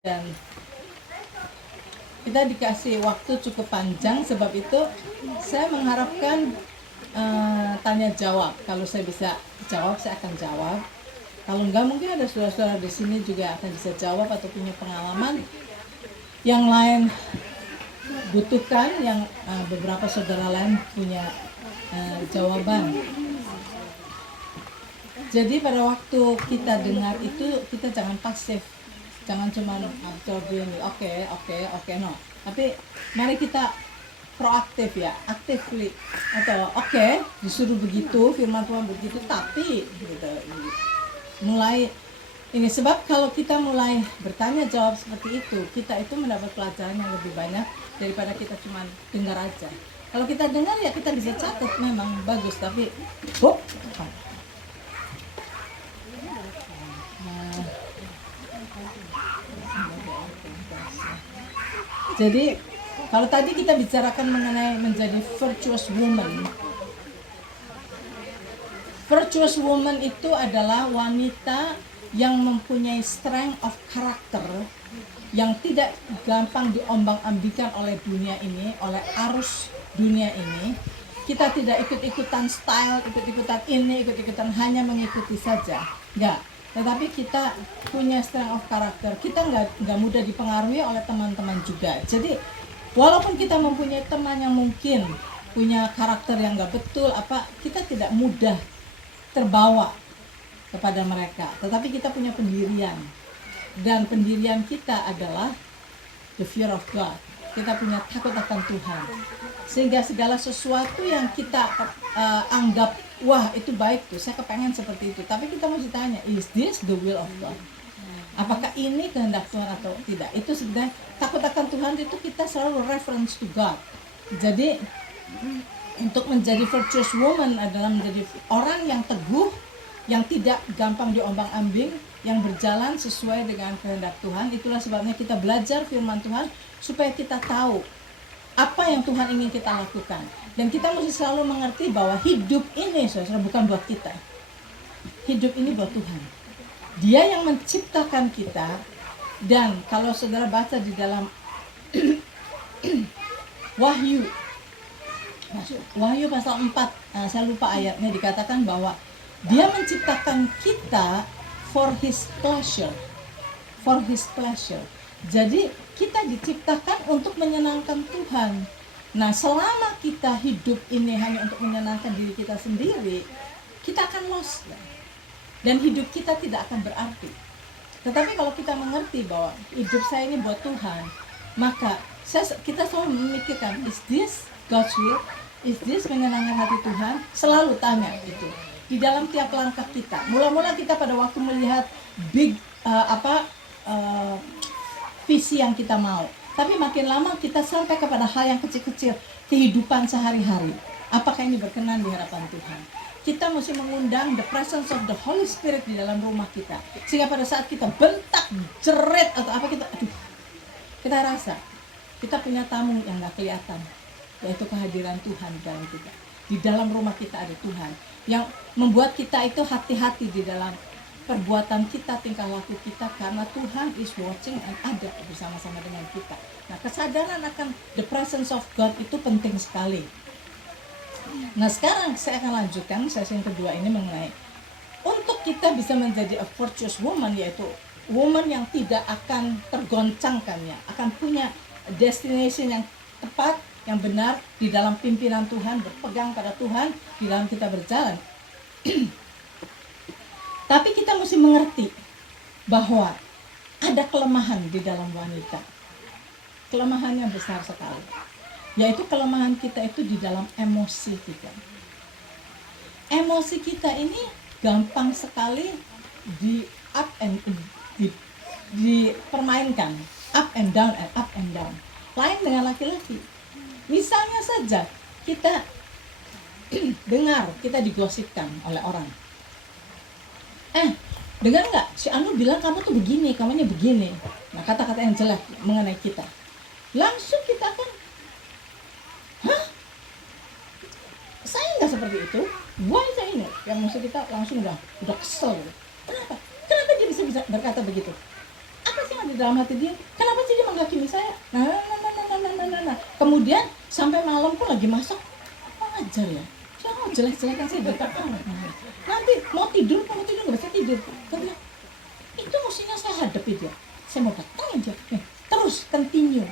dan kita dikasih waktu cukup panjang, sebab itu saya mengharapkan tanya jawab. Kalau saya bisa jawab, saya akan jawab. Kalau enggak, mungkin ada saudara-saudara di sini juga akan bisa jawab atau punya pengalaman yang lain butuhkan, yang beberapa saudara lain punya jawaban. Jadi pada waktu kita dengar itu, kita jangan pasif, jangan cuma absorbing, oke, no. Tapi mari kita proaktif ya, actively, atau disuruh begitu, firman Tuhan begitu, tapi gitu, mulai ini. Sebab kalau kita mulai bertanya jawab seperti itu, kita itu mendapat pelajaran yang lebih banyak daripada kita cuma dengar aja. Kalau kita dengar ya kita bisa catat, memang bagus, tapi jadi kalau tadi kita bicarakan mengenai menjadi virtuous woman. Virtuous woman itu adalah wanita yang mempunyai strength of character, yang tidak gampang diombang-ambingkan oleh dunia ini, oleh arus dunia ini. Kita tidak ikut-ikutan style, ikut-ikutan ini, ikut-ikutan hanya mengikuti saja. Enggak. Tetapi kita punya strength of character. Kita nggak mudah dipengaruhi oleh teman-teman juga. Jadi walaupun kita mempunyai teman yang mungkin punya karakter yang nggak betul, kita tidak mudah terbawa kepada mereka. Tetapi kita punya pendirian, dan pendirian kita adalah the fear of God. Kita punya takut akan Tuhan, sehingga segala sesuatu yang kita anggap wah itu baik tuh, saya kepengen seperti itu, tapi kita mesti tanya, is this the will of God? Apakah ini kehendak Tuhan atau tidak? Itu sebenarnya takut akan Tuhan itu kita selalu reference to God. Jadi untuk menjadi virtuous woman adalah menjadi orang yang teguh, yang tidak gampang diombang-ambing, yang berjalan sesuai dengan kehendak Tuhan. Itulah sebabnya kita belajar firman Tuhan supaya kita tahu apa yang Tuhan ingin kita lakukan. Dan kita mesti selalu mengerti bahwa hidup ini saudara bukan buat kita. Hidup ini buat Tuhan. Dia yang menciptakan kita. Dan kalau saudara baca di dalam Wahyu pasal 4, saya lupa ayatnya, dikatakan bahwa Dia menciptakan kita for His pleasure. For His pleasure. Jadi kita diciptakan untuk menyenangkan Tuhan. Nah, selama kita hidup ini hanya untuk menyenangkan diri kita sendiri, kita akan lost. Dan hidup kita tidak akan berarti. Tetapi kalau kita mengerti bahwa hidup saya ini buat Tuhan, maka kita selalu memikirkan, is this God's will? Is this menyenangkan hati Tuhan? Selalu tanya itu. Di dalam tiap langkah kita. Mula-mula kita pada waktu melihat big visi yang kita mau. Tapi makin lama kita sampai kepada hal yang kecil-kecil, kehidupan sehari-hari. Apakah ini berkenan di hadapan Tuhan? Kita mesti mengundang the presence of the Holy Spirit di dalam rumah kita. Sehingga pada saat kita bentak, jerit atau kita rasa kita punya tamu yang gak kelihatan, yaitu kehadiran Tuhan di dalam kita. Di dalam rumah kita ada Tuhan yang membuat kita itu hati-hati di dalam perbuatan kita, tingkah laku kita, karena Tuhan is watching and ada bersama-sama dengan kita. Nah, kesadaran akan the presence of God itu penting sekali. Nah, sekarang saya akan lanjutkan sesi yang kedua ini mengenai untuk kita bisa menjadi a virtuous woman, yaitu woman yang tidak akan tergoncangkannya, akan punya destination yang tepat, yang benar di dalam pimpinan Tuhan, berpegang pada Tuhan di dalam kita berjalan. Tapi kita mesti mengerti bahwa ada kelemahan di dalam wanita. Kelemahannya besar sekali. Yaitu kelemahan kita itu di dalam emosi kita. Emosi kita ini gampang sekali dipermainkan, up and down. Lain dengan laki-laki. Misalnya saja kita dengar, kita digosipkan oleh orang. Dengar nggak? Si Anu bilang kamu tuh begini, kamunya begini. Nah, kata-kata yang jelek mengenai kita. Langsung kita akan, saya nggak seperti itu. Why saya ini? Yang maksud kita langsung udah kesel. Kenapa dia bisa berkata begitu? Apa sih yang ada dalam hati dia? Kenapa sih dia menghakimi saya? Nah. Kemudian sampai malam pun lagi masak. Apa ajar ya? Siapa mau jelek-jelekan saya di depan orang? Nanti mau tidur nggak bisa tidur. Karena itu mestinya saya hadapi dia. Saya mau datang aja. Terus continue.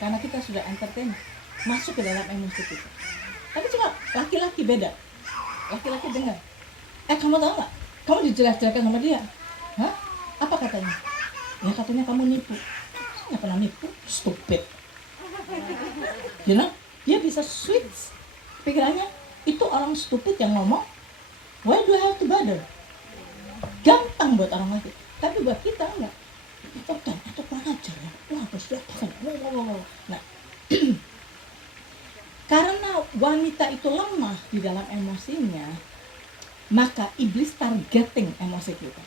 Karena kita sudah entertain, masuk ke dalam emosi kita. Tapi coba laki-laki beda. Laki-laki dengar. Kamu tahu nggak? Kamu dijelek-jelekan sama dia. Hah? Apa katanya? Ya katanya kamu nipu. Saya nggak pernah nipu. Stupid. You know? Dia bisa switch pikirannya. Itu orang stupid yang ngomong. Why do I have to bother? Gampang buat orang laki. Tapi buat kita enggak. Itu kurang ajar ya. Wah, bos dia apa? Nah, karena wanita itu lemah di dalam emosinya, maka iblis targeting emosi kita.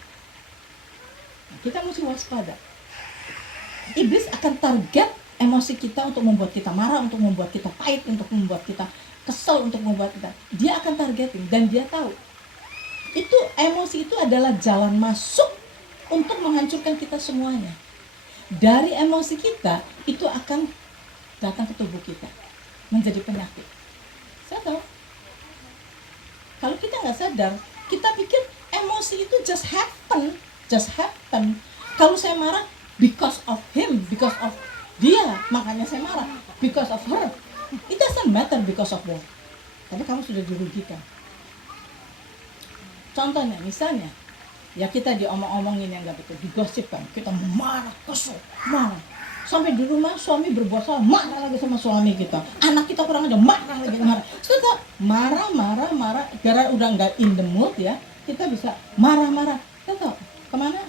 Nah, kita mesti waspada. Iblis akan target emosi kita untuk membuat kita marah, untuk membuat kita pahit, untuk membuat kita kesel, untuk membuat kita. Dia akan targeting dan dia tahu. Itu emosi itu adalah jalan masuk untuk menghancurkan kita semuanya. Dari emosi kita itu akan datang ke tubuh kita, menjadi penyakit. Saya tahu. Kalau kita nggak sadar, kita pikir emosi itu just happen. Kalau saya marah, because of him, because of dia, makanya saya marah. Because of her, it doesn't matter because of them. Tapi kamu sudah dirugikan. Contohnya, misalnya, ya kita diomong-omongin yang nggak betul, digosipkan, kita marah, kesel, marah. Sampai di rumah suami berbuat salah, marah lagi sama suami kita. Anak kita kurang aja, marah lagi, marah. Kita marah, gara udah nggak in the mood ya, kita bisa marah. Kita tahu kemana?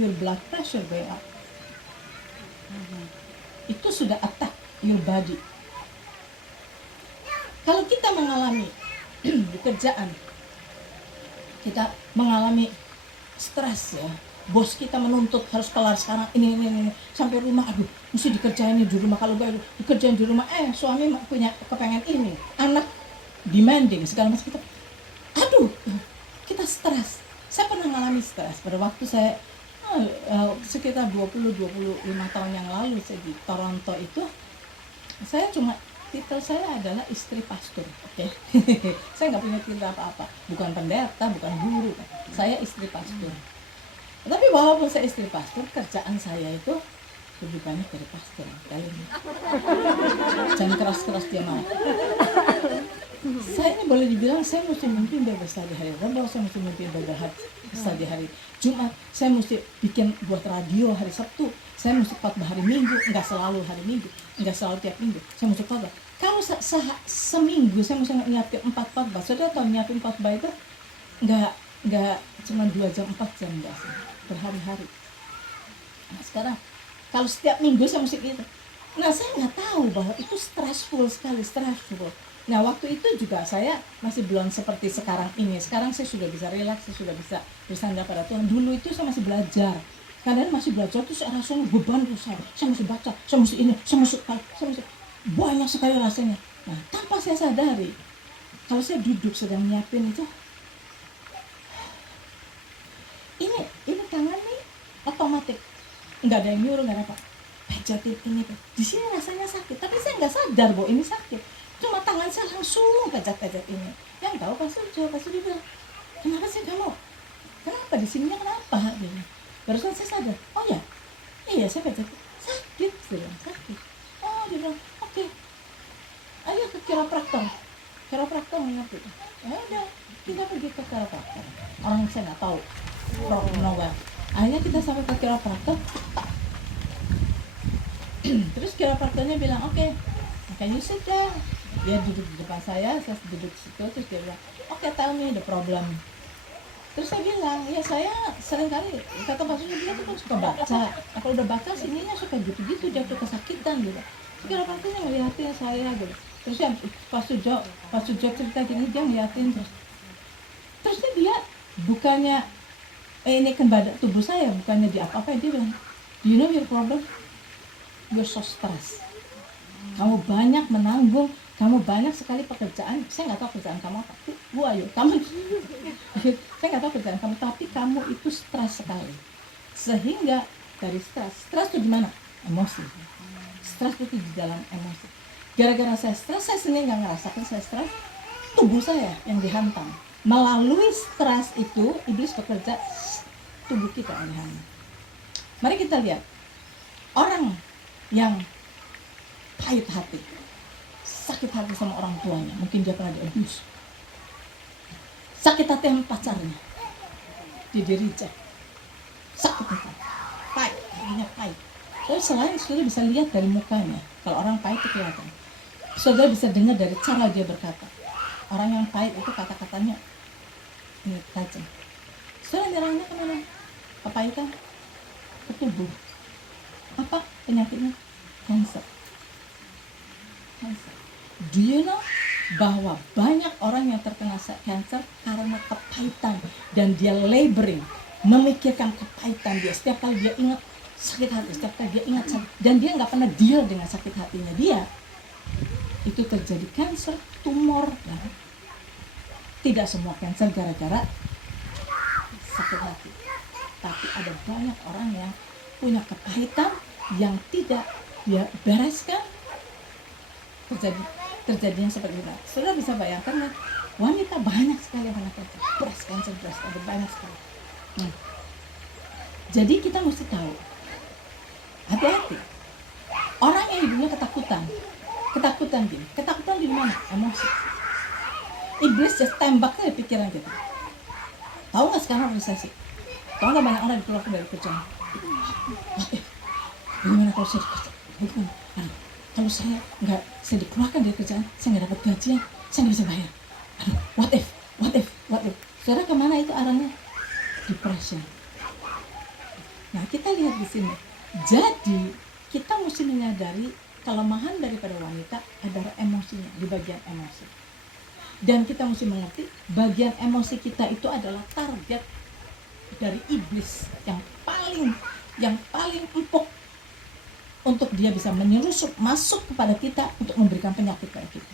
Your blood pressure going up. Itu sudah attack your body. Kalau kita mengalami di kerjaan, kita mengalami stres ya, bos kita menuntut harus kelar sekarang ini, sampai rumah, aduh mesti dikerjain di rumah, kalau gak dikerjain di rumah, suami punya kepengen ini, anak demanding segala macam, kita aduh kita stres. Saya pernah mengalami stres pada waktu saya sekitar 20-25 tahun yang lalu, saya di Toronto itu, saya cuma titel saya adalah istri pastor, oke? Saya nggak punya titel apa-apa, bukan pendeta, bukan guru, saya istri pastor. Tapi walaupun saya istri pastor, kerjaan saya itu lebih banyak dari pastor kali ini. Jangan keras-keras dia mau. Saya ini boleh dibilang saya mesti mimpin bebas di hari Rabu, saya mesti mimpin bebas di hari Jumat, saya mesti bikin buat radio hari Sabtu, saya mesti khotbah hari Minggu, nggak selalu hari Minggu, nggak selalu tiap minggu, saya mesti khotbah. Kalau seminggu saya mesti nyiapin 4 khotbah. Saudara tahu nyiapin khotbah itu nggak cuma 2 jam 4 jam enggak sih, berhari-hari. Nah, sekarang kalau setiap minggu saya mesti gitu. Nah, saya nggak tahu bahwa itu stressful. Nah, waktu itu juga saya masih belum seperti sekarang ini. Sekarang saya sudah bisa relaks, saya sudah bisa bersandar pada Tuhan. Dulu itu saya masih belajar. Kadang masih belajar tuh saya rasanya beban tuh saya mesti baca, saya mesti ini, saya mesti banyak sekali rasanya. Nah, tanpa saya sadari, kalau saya duduk sedang nyiapin itu, ini tangan nih otomatis, nggak ada yang nyuruh, nggak ada apa, pejatin ini tuh. Di sini rasanya sakit, tapi saya nggak sadar bahwa ini sakit. Cuma tangan saya langsung pejat-pejat ini. Yang tahu pasti dia bilang, kenapa sih kamu? Kenapa di sininya kenapa? Gitu. Barusan saya sadar, oh ya, iya saya pejat, sakit, sakit. Oh, dia bilang, oke, ayo ke kiropraktor ngerti. Ya udah, kita pergi ke kiropraktor. Orang saya nggak tahu, nowhere. Akhirnya kita sampai ke kiropraktor. Terus kiropraktornya bilang, oke, can you sit there? Dia duduk di depan saya duduk di situ, terus dia bilang, oke, tell me the problem. Terus saya bilang, ya saya seringkali, kata Pak Sujo, dia tuh kan suka baca. Nah, kalau udah baca sininya suka gitu-gitu, dia tuh kesakitan gitu. Kiropraktornya ngeliatin saya gitu. Terus ya Pak Sujo cerita gini, dia ngeliatin terus dia bukannya ini kan badan tubuh saya, bukannya di apa-apa, dia bilang, do you know your problem? You're so stressed. Kamu banyak menanggung, kamu banyak sekali pekerjaan. Saya nggak tahu kerjaan kamu apa. Kamu saya nggak tahu kerjaan kamu, tapi kamu itu stres sekali. Sehingga dari stres itu gimana? Emosi. Stres itu di dalam emosi. Gara-gara saya stres, saya sendiri nggak ngerasakan saya stres, tubuh saya yang dihantam. Melalui stres itu, iblis bekerja, tubuh kita yang dihantam. Mari kita lihat, orang yang pahit hati, sakit hati sama orang tuanya, mungkin dia pernah di-abuse, sakit hati sama pacarnya, dia di-reject, sakit hati, pahit, hatinya pahit. Tapi selain saudara bisa lihat dari mukanya, kalau orang pahit itu kelihatan. Saudara bisa dengar dari cara dia berkata. Orang yang pahit itu kata-katanya ini tajam. Saudara nyerangnya kemana? Kepahitan ke tubuh. Apa penyakitnya? Cancer. Do you know bahwa banyak orang yang terkena cancer karena kepahitan, dan dia laboring, memikirkan kepahitan dia. Setiap kali dia ingat sakit hati, setiap kali dia ingat sakit, dan dia nggak pernah deal dengan sakit hatinya dia, itu terjadi cancer, tumor. Ya. Tidak semua cancer gara-gara sakit hati, tapi ada banyak orang yang punya kepahitan yang tidak dia bereskan, terjadinya seperti itu. Sudah bisa bayangkan kan, wanita banyak sekali yang kena cancer, breast cancer, ada banyak sekali. Jadi kita mesti tahu, hati-hati. Orang yang hidupnya ketakutan gini, ketakutan di mana? Emosi. Iblis just tembaknya di pikiran kita. Tahu nggak sekarang resesi? Tahu nggak banyak orang dikeluarkan dari kerjaan? Bagaimana kalau saya dikeluarkan? Kalau saya dikeluarkan dari kerjaan, saya nggak dapat gajian, saya nggak bisa bayar. Aduh, what if? Saudara, kemana itu arahnya? Depression. Nah, kita lihat di sini. Jadi kita mesti menyadari kelemahan daripada wanita adalah emosinya, di bagian emosi. Dan kita mesti mengerti bagian emosi kita itu adalah target dari iblis yang paling empuk untuk dia bisa menyelusup masuk kepada kita untuk memberikan penyakit pada kita.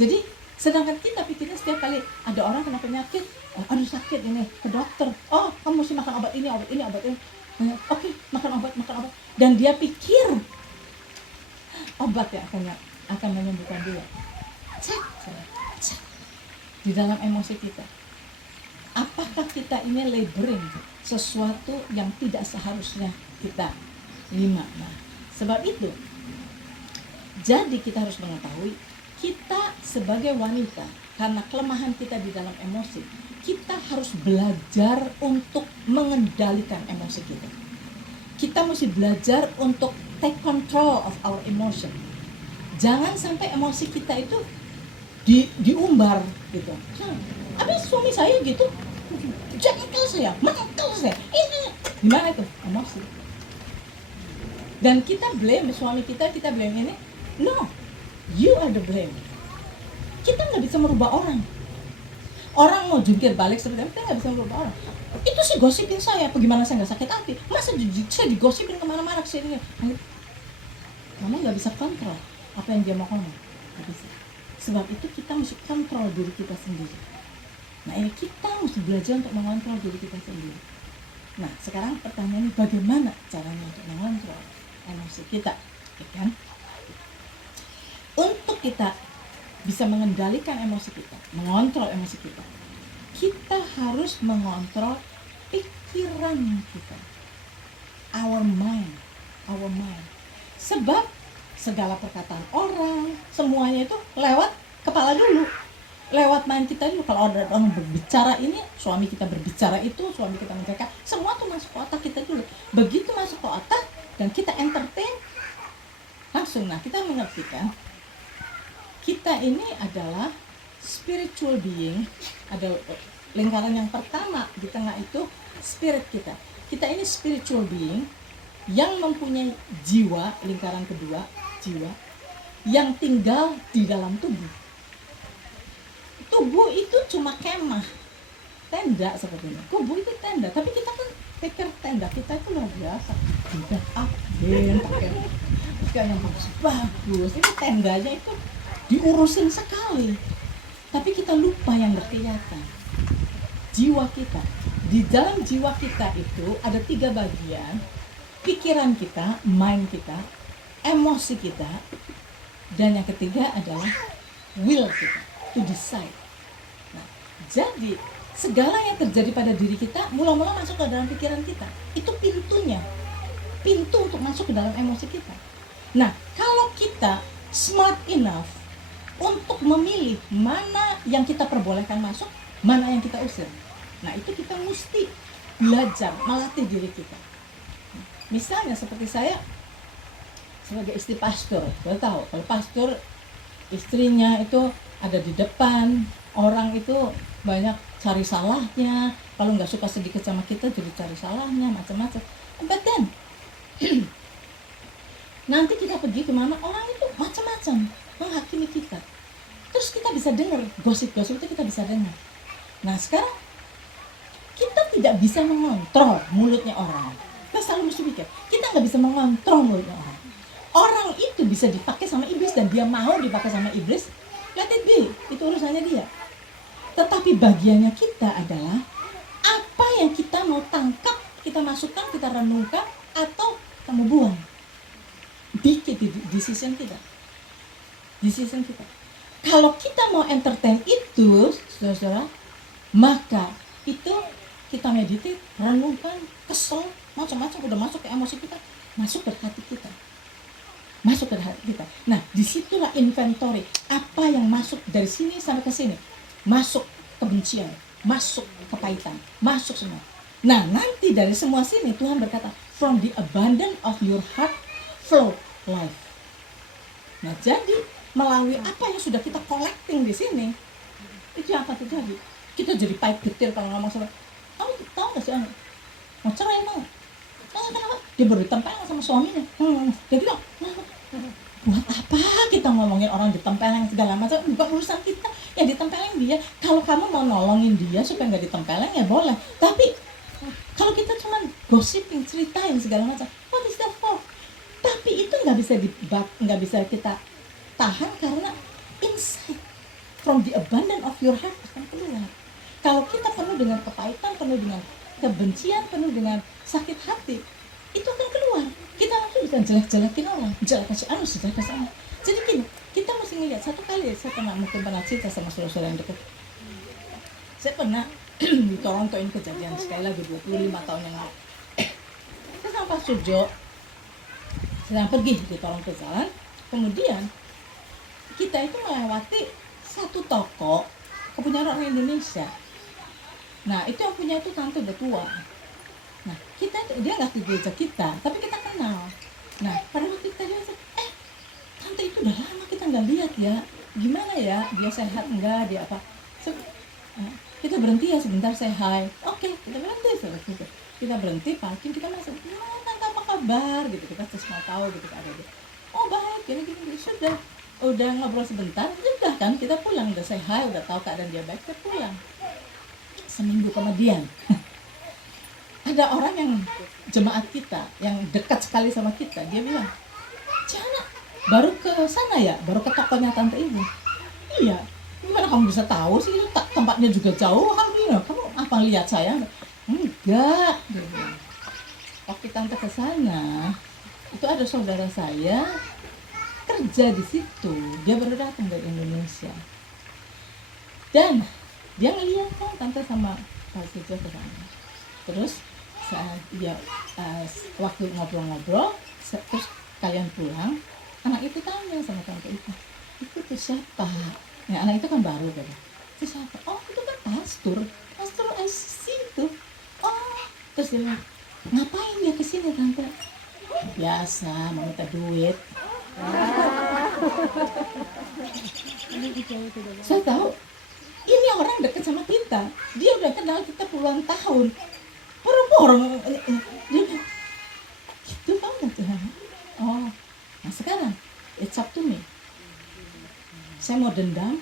Jadi sedangkan kita pikirnya setiap kali ada orang kena penyakit, aduh sakit ini, ke dokter, oh kamu mesti makan obat ini. Oke, makan obat. Dan dia pikir obat yang akan menyembuhkan dia. Cek. Di dalam emosi kita, apakah kita ini laboring sesuatu yang tidak seharusnya kita lima? Nah, sebab itu, jadi kita harus mengetahui, kita sebagai wanita, karena kelemahan kita di dalam emosi, kita harus belajar untuk mengendalikan emosi kita. Kita mesti belajar untuk take control of our emotion. Jangan sampai emosi kita itu diumbar gitu. Habis suami saya gitu, mangkel saya. Ini gimana itu? Emosi. Dan kita blame suami kita blame ini. No, you are the blame. Kita nggak bisa merubah orang. Orang mau jungkir balik seperti itu, kita nggak bisa merubah orang. Itu sih gosipin saya, bagaimana saya nggak sakit hati? Masa saya digosipin kemana-mana ke sini? Kamu nggak bisa kontrol apa yang dia mau ngomong. Nggak bisa. Sebab itu kita mesti kontrol diri kita sendiri. Nah, ini kita mesti belajar untuk mengontrol diri kita sendiri. Nah, sekarang pertanyaannya, bagaimana caranya untuk mengontrol emosi kita? Ya kan? Untuk kita bisa mengendalikan emosi kita, mengontrol emosi kita, kita harus mengontrol pikiran kita, our mind. Sebab segala perkataan orang, semuanya itu lewat kepala dulu, lewat mind kita dulu. Kalau ada orang berbicara ini, suami kita berbicara itu, suami kita menceritakan, semua tuh masuk ke otak kita dulu. Begitu masuk ke otak dan kita entertain, langsung. Nah, kita mengerti kan, kita ini adalah spiritual being. Ada lingkaran yang pertama di tengah itu spirit kita. Kita ini spiritual being yang mempunyai jiwa, lingkaran kedua jiwa, yang tinggal di dalam tubuh. Tubuh itu cuma kemah, tenda seperti ini. Tubuh itu tenda, tapi kita kan pikir tenda kita itu luar biasa. Udah pakai yang bagus. Ini tendanya itu diurusin sekali, tapi kita lupa yang gak kelihatan. Jiwa kita, di dalam jiwa kita itu ada 3 bagian, pikiran kita, mind kita, emosi kita, dan yang ketiga adalah will kita, to decide. Nah, jadi segala yang terjadi pada diri kita mula-mula masuk ke dalam pikiran kita. Itu pintunya, pintu untuk masuk ke dalam emosi kita. Nah, kalau kita smart enough untuk memilih mana yang kita perbolehkan masuk, mana yang kita usir. Nah, itu kita mesti belajar, melatih diri kita. Misalnya seperti saya sebagai istri pastor, saya tahu kalau pastor istrinya itu ada di depan, orang itu banyak cari salahnya, kalau nggak suka sedikit sama kita jadi cari salahnya, macam-macam. But then, nanti kita pergi kemana, orang itu macam-macam menghakimi kita. Terus kita bisa dengar, gosip-gosip itu kita bisa dengar. Nah sekarang, kita tidak bisa mengontrol mulutnya orang. Kita selalu mesti pikir, kita nggak bisa mengontrol mulutnya orang. Orang itu bisa dipakai sama iblis dan dia mau dipakai sama iblis, let it be, itu urusannya dia. Tetapi bagiannya kita adalah apa yang kita mau tangkap, kita masukkan, kita renungkan, atau kita mau buang. Decision kita. Decision kita. Kalau kita mau entertain itu, saudara-saudara, maka itu kita meditate, renungkan, kesel, macam-macam udah masuk ke emosi kita, masuk ke hati kita. Masuk ke hati kita. Nah, disitulah inventory. Apa yang masuk dari sini sampai ke sini. Masuk kebencian, masuk kepahitan, masuk semua. Nah, nanti dari semua sini Tuhan berkata, from the abundance of your heart flow life. Nah, jadi melalui apa yang sudah kita collecting di sini, itu apa terjadi? Kita jadi pahit getir kalau ngomong sama, kamu tahu nggak sih mau cerai mau? Kenapa? Dia baru ditempeleng sama suaminya. Dia bilang, buat apa kita ngomongin orang ditempeleng segala macam? Bukan urusan kita. Yang ditempeleng dia. Kalau kamu mau nolongin dia supaya nggak ditempeleng ya boleh. Tapi kalau kita cuma gossiping, ceritain segala macam, what is that for? Tapi itu nggak bisa kita tahan karena inside from the abundance of your heart akan keluar. Kalau kita penuh dengan kepahitan, penuh dengan kebencian, penuh dengan sakit hati, itu akan keluar. Kita langsung bisa jelek-jelekin orang, jelek kasih anu, jelek kasih anu. Jadi gini, kita mesti ngelihat. Satu kali saya mungkin pernah cerita sama saudara-saudara yang dekat. Saya pernah di Toronto, ini kejadian sekali lagi 25 tahun yang lalu. Saya sama Pak Sujo sedang pergi di Toronto jalan, kemudian kita itu melewati satu toko kepunyaan orang Indonesia. Nah, itu yang punya itu tante udah tua. Nah, dia nggak di gereja kita, tapi kita kenal. Nah, pada waktu kita bilang, tante itu udah lama kita nggak lihat ya. Gimana ya? Dia sehat enggak? Dia apa? Kita berhenti ya sebentar, say hi. Oke, kita berhenti sebentar. Kita berhenti, parking, kita masuk. Tante apa kabar? Gitu, kita terus mau tahu gitu ada dia. Oh baik, gini sudah. Udah ngobrol sebentar, sudah kan kita pulang, udah say hi, udah tahu keadaan dia baik, kita pulang. Seminggu kemudian ada orang yang jemaat kita yang dekat sekali sama kita, dia bilang, Ciana baru ke sana ya, baru ke tokonya tante ibu. Iya, gimana kamu bisa tahu sih, itu tempatnya juga jauh, kamu apa lihat saya? Enggak. Waktu tante ke sana, itu ada saudara saya kerja di situ, dia baru datang dari Indonesia. Dan dia ngeliat kan tante sama Pak Sujo ke sana. Terus saat dia waktu ngobrol-ngobrol, terus kalian pulang, anak itu tanya sama tante itu tuh siapa? Ya anak itu kan baru kan. Itu siapa? Oh itu kan pastor ICC itu. Oh terus dia bilang, ngapain dia kesini tante? Biasa mau minta duit. Saya tahu ini orang dekat sama kita, dia udah kenal kita puluhan tahun. Orang dia gitu banget ya. Oh, nah sekarang it's up to me. Saya mau dendam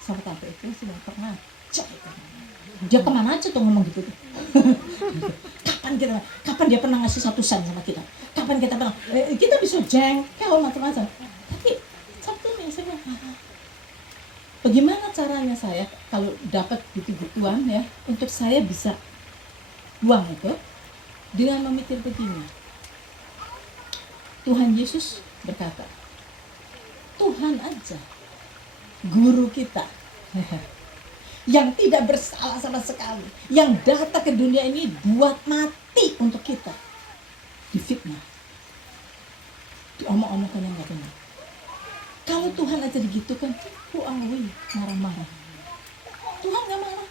sama tante itu, saya nggak pernah. Dia kemana aja tuh ngomong gitu. Kapan dia pernah ngasih 1 sen sama kita? Kapan kita pernah? Kita bisa jengkel macam-macam. Tapi satu nih saya bilang, bagaimana caranya saya kalau dapat gitu-gituan ya, untuk saya bisa buang itu dengan memikir begini. Tuhan Yesus berkata, Tuhan aja, guru kita, yang tidak bersalah sama sekali, yang datang ke dunia ini buat mati untuk kita, difitnah, diomong-omongkan yang gak benar. Kalau Tuhan aja digitukan, marah-marah. Tuhan gak marah.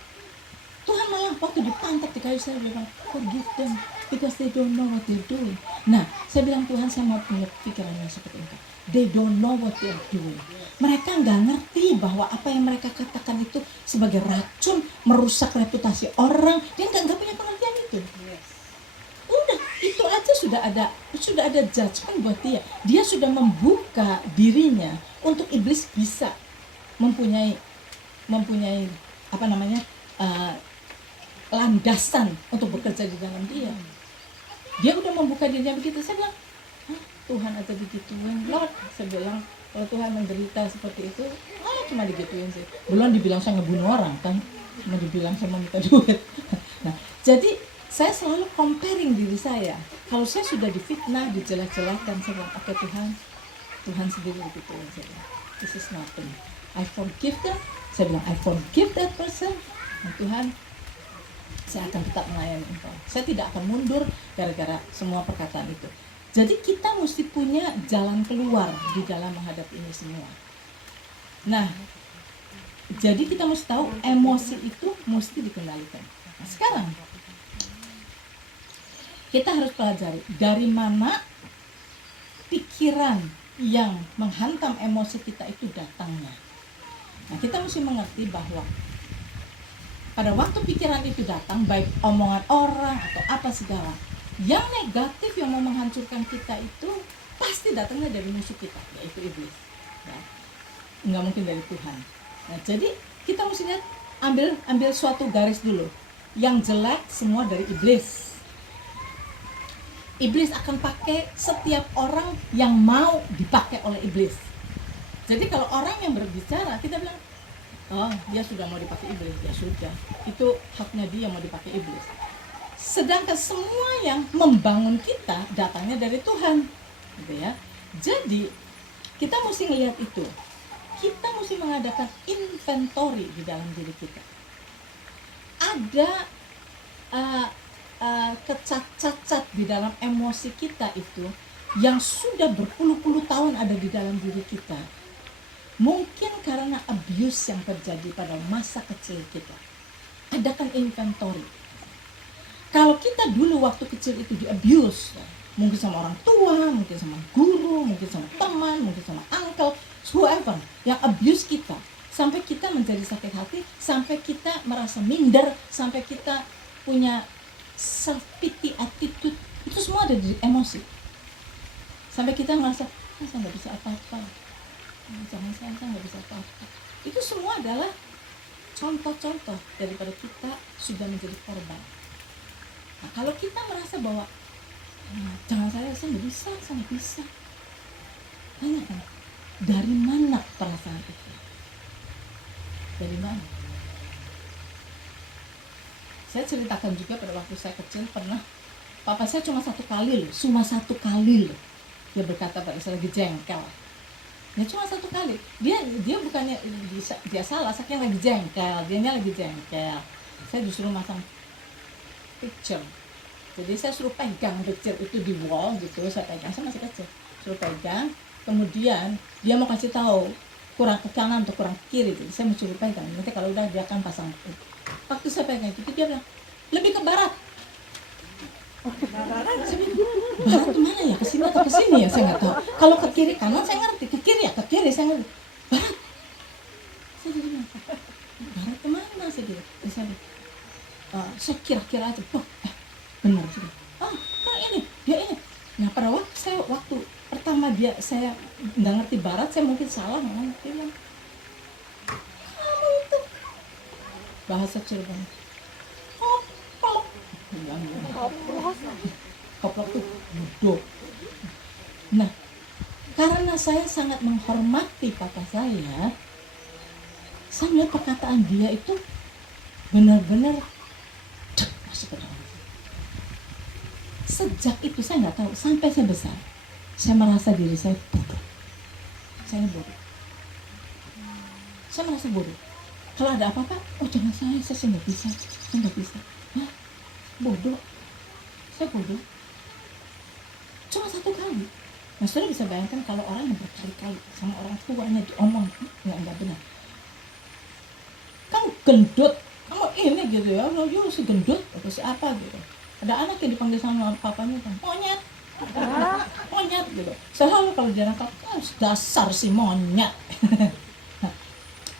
Tuhan malah waktu dipantat di kayu salib, dia bilang, forgive them because they don't know what they're doing. Nah, saya bilang, Tuhan, saya mau punya pikiran yang seperti itu. They don't know what they're doing. Mereka nggak ngerti bahwa apa yang mereka katakan itu sebagai racun, merusak reputasi orang. Dia nggak punya pengertian itu. Udah, itu aja sudah ada judgment buat dia. Dia sudah membuka dirinya untuk iblis bisa mempunyai landasan untuk bekerja di dalam dia. Dia udah membuka dirinya begitu. Saya bilang, Tuhan aja digituin, Lord. Saya bilang, kalau Tuhan menderita seperti itu, cuma digituin sih. Belum dibilang saya ngebunuh orang kan, cuma dibilang saya minta duit. Nah, jadi saya selalu comparing diri saya. Kalau saya sudah difitnah, dijelek-jelekan, saya bilang, oke Tuhan sendiri begituin saya. This is nothing. I forgive them. Saya bilang, I forgive that person. Nah, Tuhan, saya akan tetap melayani engkau. Saya tidak akan mundur gara-gara semua perkataan itu. Jadi kita mesti punya jalan keluar di dalam menghadapi ini semua. Nah, jadi kita mesti tahu emosi itu mesti dikendalikan. Nah, sekarang kita harus pelajari dari mana pikiran yang menghantam emosi kita itu datangnya. Nah, kita mesti mengerti bahwa pada waktu pikiran itu datang, baik omongan orang atau apa segala, yang negatif yang mau menghancurkan kita itu pasti datangnya dari musuh kita, yaitu iblis. Ya. Nggak mungkin dari Tuhan. Nah, jadi kita mesti lihat, ambil suatu garis dulu. Yang jelek semua dari iblis. Iblis akan pakai setiap orang yang mau dipakai oleh iblis. Jadi kalau orang yang berbicara, kita bilang, dia sudah mau dipakai iblis, ya sudah, itu haknya dia mau dipakai iblis. Sedangkan semua yang membangun kita datangnya dari Tuhan, gitu ya. Jadi kita mesti ngelihat itu. Kita mesti mengadakan inventory di dalam diri kita. Ada kecacat di dalam emosi kita itu yang sudah berpuluh-puluh tahun ada di dalam diri kita. Mungkin karena abuse yang terjadi pada masa kecil kita. Adakan inventory. Kalau kita dulu waktu kecil itu di-abuse, mungkin sama orang tua, mungkin sama guru, mungkin sama teman, mungkin sama uncle, whoever yang abuse kita, sampai kita menjadi sakit hati, sampai kita merasa minder, sampai kita punya self-pity attitude, itu semua ada di emosi. Sampai kita merasa, saya nggak bisa apa-apa. Jangan saya nggak bisa apa-apa. Itu semua adalah contoh-contoh daripada kita sudah menjadi korban. Nah, kalau kita merasa bahwa jangan saya nggak bisa, tanyakan dari mana perasaan itu? Dari mana? Saya ceritakan juga pada waktu saya kecil pernah papa saya cuma satu kali loh, dia berkata pada saya lagi jengkel. Ya cuma satu kali. Dia bukannya dia salah, saking lagi jengkel. Saya disuruh masang picture. Jadi saya suruh pegang picture itu di wall gitu, saya pegang, saya masih kecil. Suruh pegang, kemudian dia mau kasih tahu kurang ke kanan atau kurang ke kiri. Jadi saya suruh pegang. Nanti kalau udah dia akan pasang. Waktu saya pegang itu dia bilang, lebih ke barat. Barat kemana ya? Kesini atau kesini ya? Saya nggak tahu. Kalau ke kiri kanan saya ngerti, ke kiri saya ngerti. Barat. Saya jadi bilang, barat kemana saya gitu? Saya kira-kira aja. Benar sih. Dia ini. Nah pada waktu pertama saya nggak ngerti barat, saya mungkin salah nggak ngerti bilang, kamu itu bahasa Cirebon. Koplok tuh bodoh. Nah, karena saya sangat menghormati papa saya melihat perkataan dia itu benar-benar masuk ke dalam. sejak itu saya nggak tahu sampai saya besar, saya merasa diri saya bodoh. Saya bodoh. Saya merasa bodoh. Kalau ada apa-apa, oh jangan saya nggak bisa, saya nggak bisa. Hah? Bodoh. Saya bodoh. Cuma satu kali. Nah, saudara bisa bayangkan kalau orang yang berkali-kali sama orang tuanya diomong, nggak benar. Kamu gendut, kamu ini gitu ya, lo si gendut atau si apa gitu. Ada anak yang dipanggil sama papanya kan, monyet, monyet gitu. Selalu kalau dia nakal, dasar si monyet.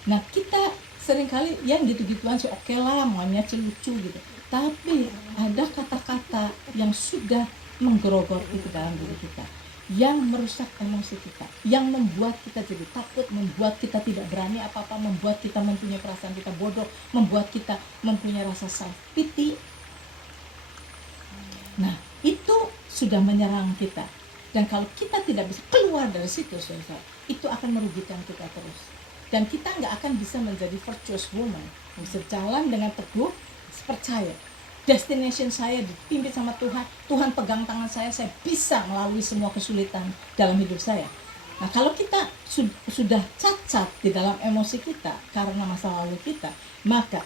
Nah kita seringkali yang gitu-gituan sih oke lah, monyet sih lucu gitu. Tapi ada kata-kata yang sudah menggerogoti ke dalam diri kita, yang merusak emosi kita, yang membuat kita jadi takut, membuat kita tidak berani apa-apa, membuat kita mempunyai perasaan kita bodoh, membuat kita mempunyai rasa self pity. Nah, itu sudah menyerang kita. Dan kalau kita tidak bisa keluar dari situ, saudara, itu akan merugikan kita terus. Dan kita nggak akan bisa menjadi virtuous woman, bisa jalan dengan teguh, percaya. Destination saya dipimpin sama Tuhan, Tuhan pegang tangan saya bisa melalui semua kesulitan dalam hidup saya. Nah, kalau kita sudah cacat di dalam emosi kita karena masa lalu kita, maka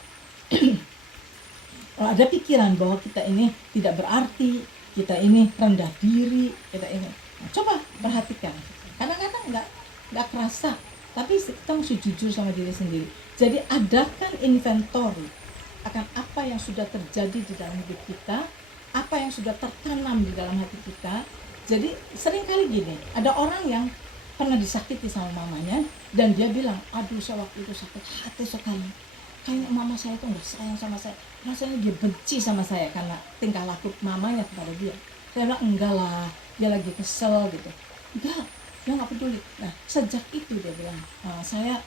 kalau ada pikiran bahwa kita ini tidak berarti, kita ini rendah diri, kita ini, nah, coba perhatikan. Kadang-kadang nggak kerasa, tapi kita mesti jujur sama diri sendiri. Jadi adakan inventory akan apa yang sudah terjadi di dalam hidup kita, apa yang sudah tertanam di dalam hati kita. Jadi seringkali gini, ada orang yang pernah disakiti sama mamanya dan dia bilang, aduh saya waktu itu sakit hati sekali, kayaknya mama saya tuh nggak sayang sama saya, rasanya dia benci sama saya karena tingkah laku mamanya kepada dia. Saya bilang enggak lah, dia lagi kesel gitu. Enggak, dia nggak peduli. Nah sejak itu dia bilang, saya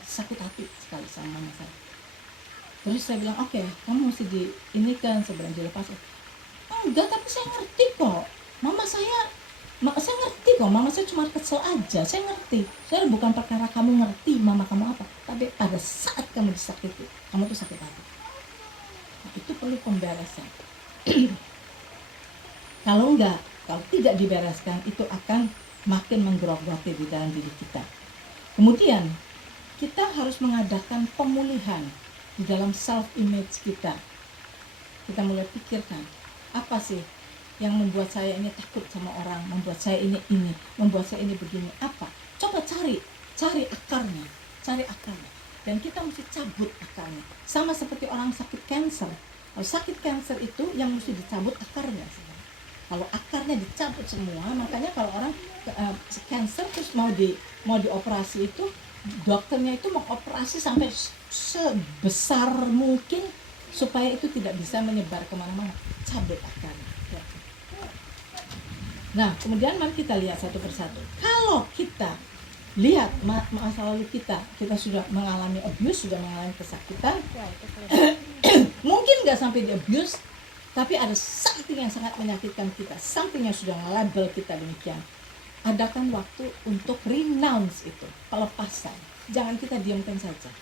sakit hati sekali sama mama saya. Terus saya bilang, oke, kamu mesti diinikan sebenarnya dilepas. Enggak, tapi saya ngerti kok. Mama saya ngerti kok, mama saya cuma kesel aja, saya ngerti. Saya bukan perkara kamu ngerti mama kamu apa, tapi pada saat kamu disakiti, kamu tuh sakit hati. Nah, itu perlu pemberesan. Kalau tidak dibereskan, itu akan makin menggerogoti di dalam diri kita. Kemudian, kita harus mengadakan pemulihan di dalam self image kita. Kita mulai pikirkan, apa sih yang membuat saya ini takut sama orang, membuat saya ini, membuat saya ini begini, apa? Coba cari akarnya, dan kita mesti cabut akarnya. Sama seperti orang sakit kanker. Kalau sakit kanker itu yang mesti dicabut akarnya. Kalau akarnya dicabut semua, makanya kalau orang kanker terus mau dioperasi itu, dokternya itu mengoperasi sampai sebesar mungkin supaya itu tidak bisa menyebar kemana-mana, cabut akarnya. Nah, kemudian mari kita lihat satu persatu. Kalau kita lihat masa lalu kita sudah mengalami abuse, sudah mengalami kesakitan, mungkin nggak sampai di abuse, tapi ada something yang sangat menyakitkan kita, something yang sudah label kita demikian. Adakan waktu untuk renounce itu, pelepasan. Jangan kita diamkan saja.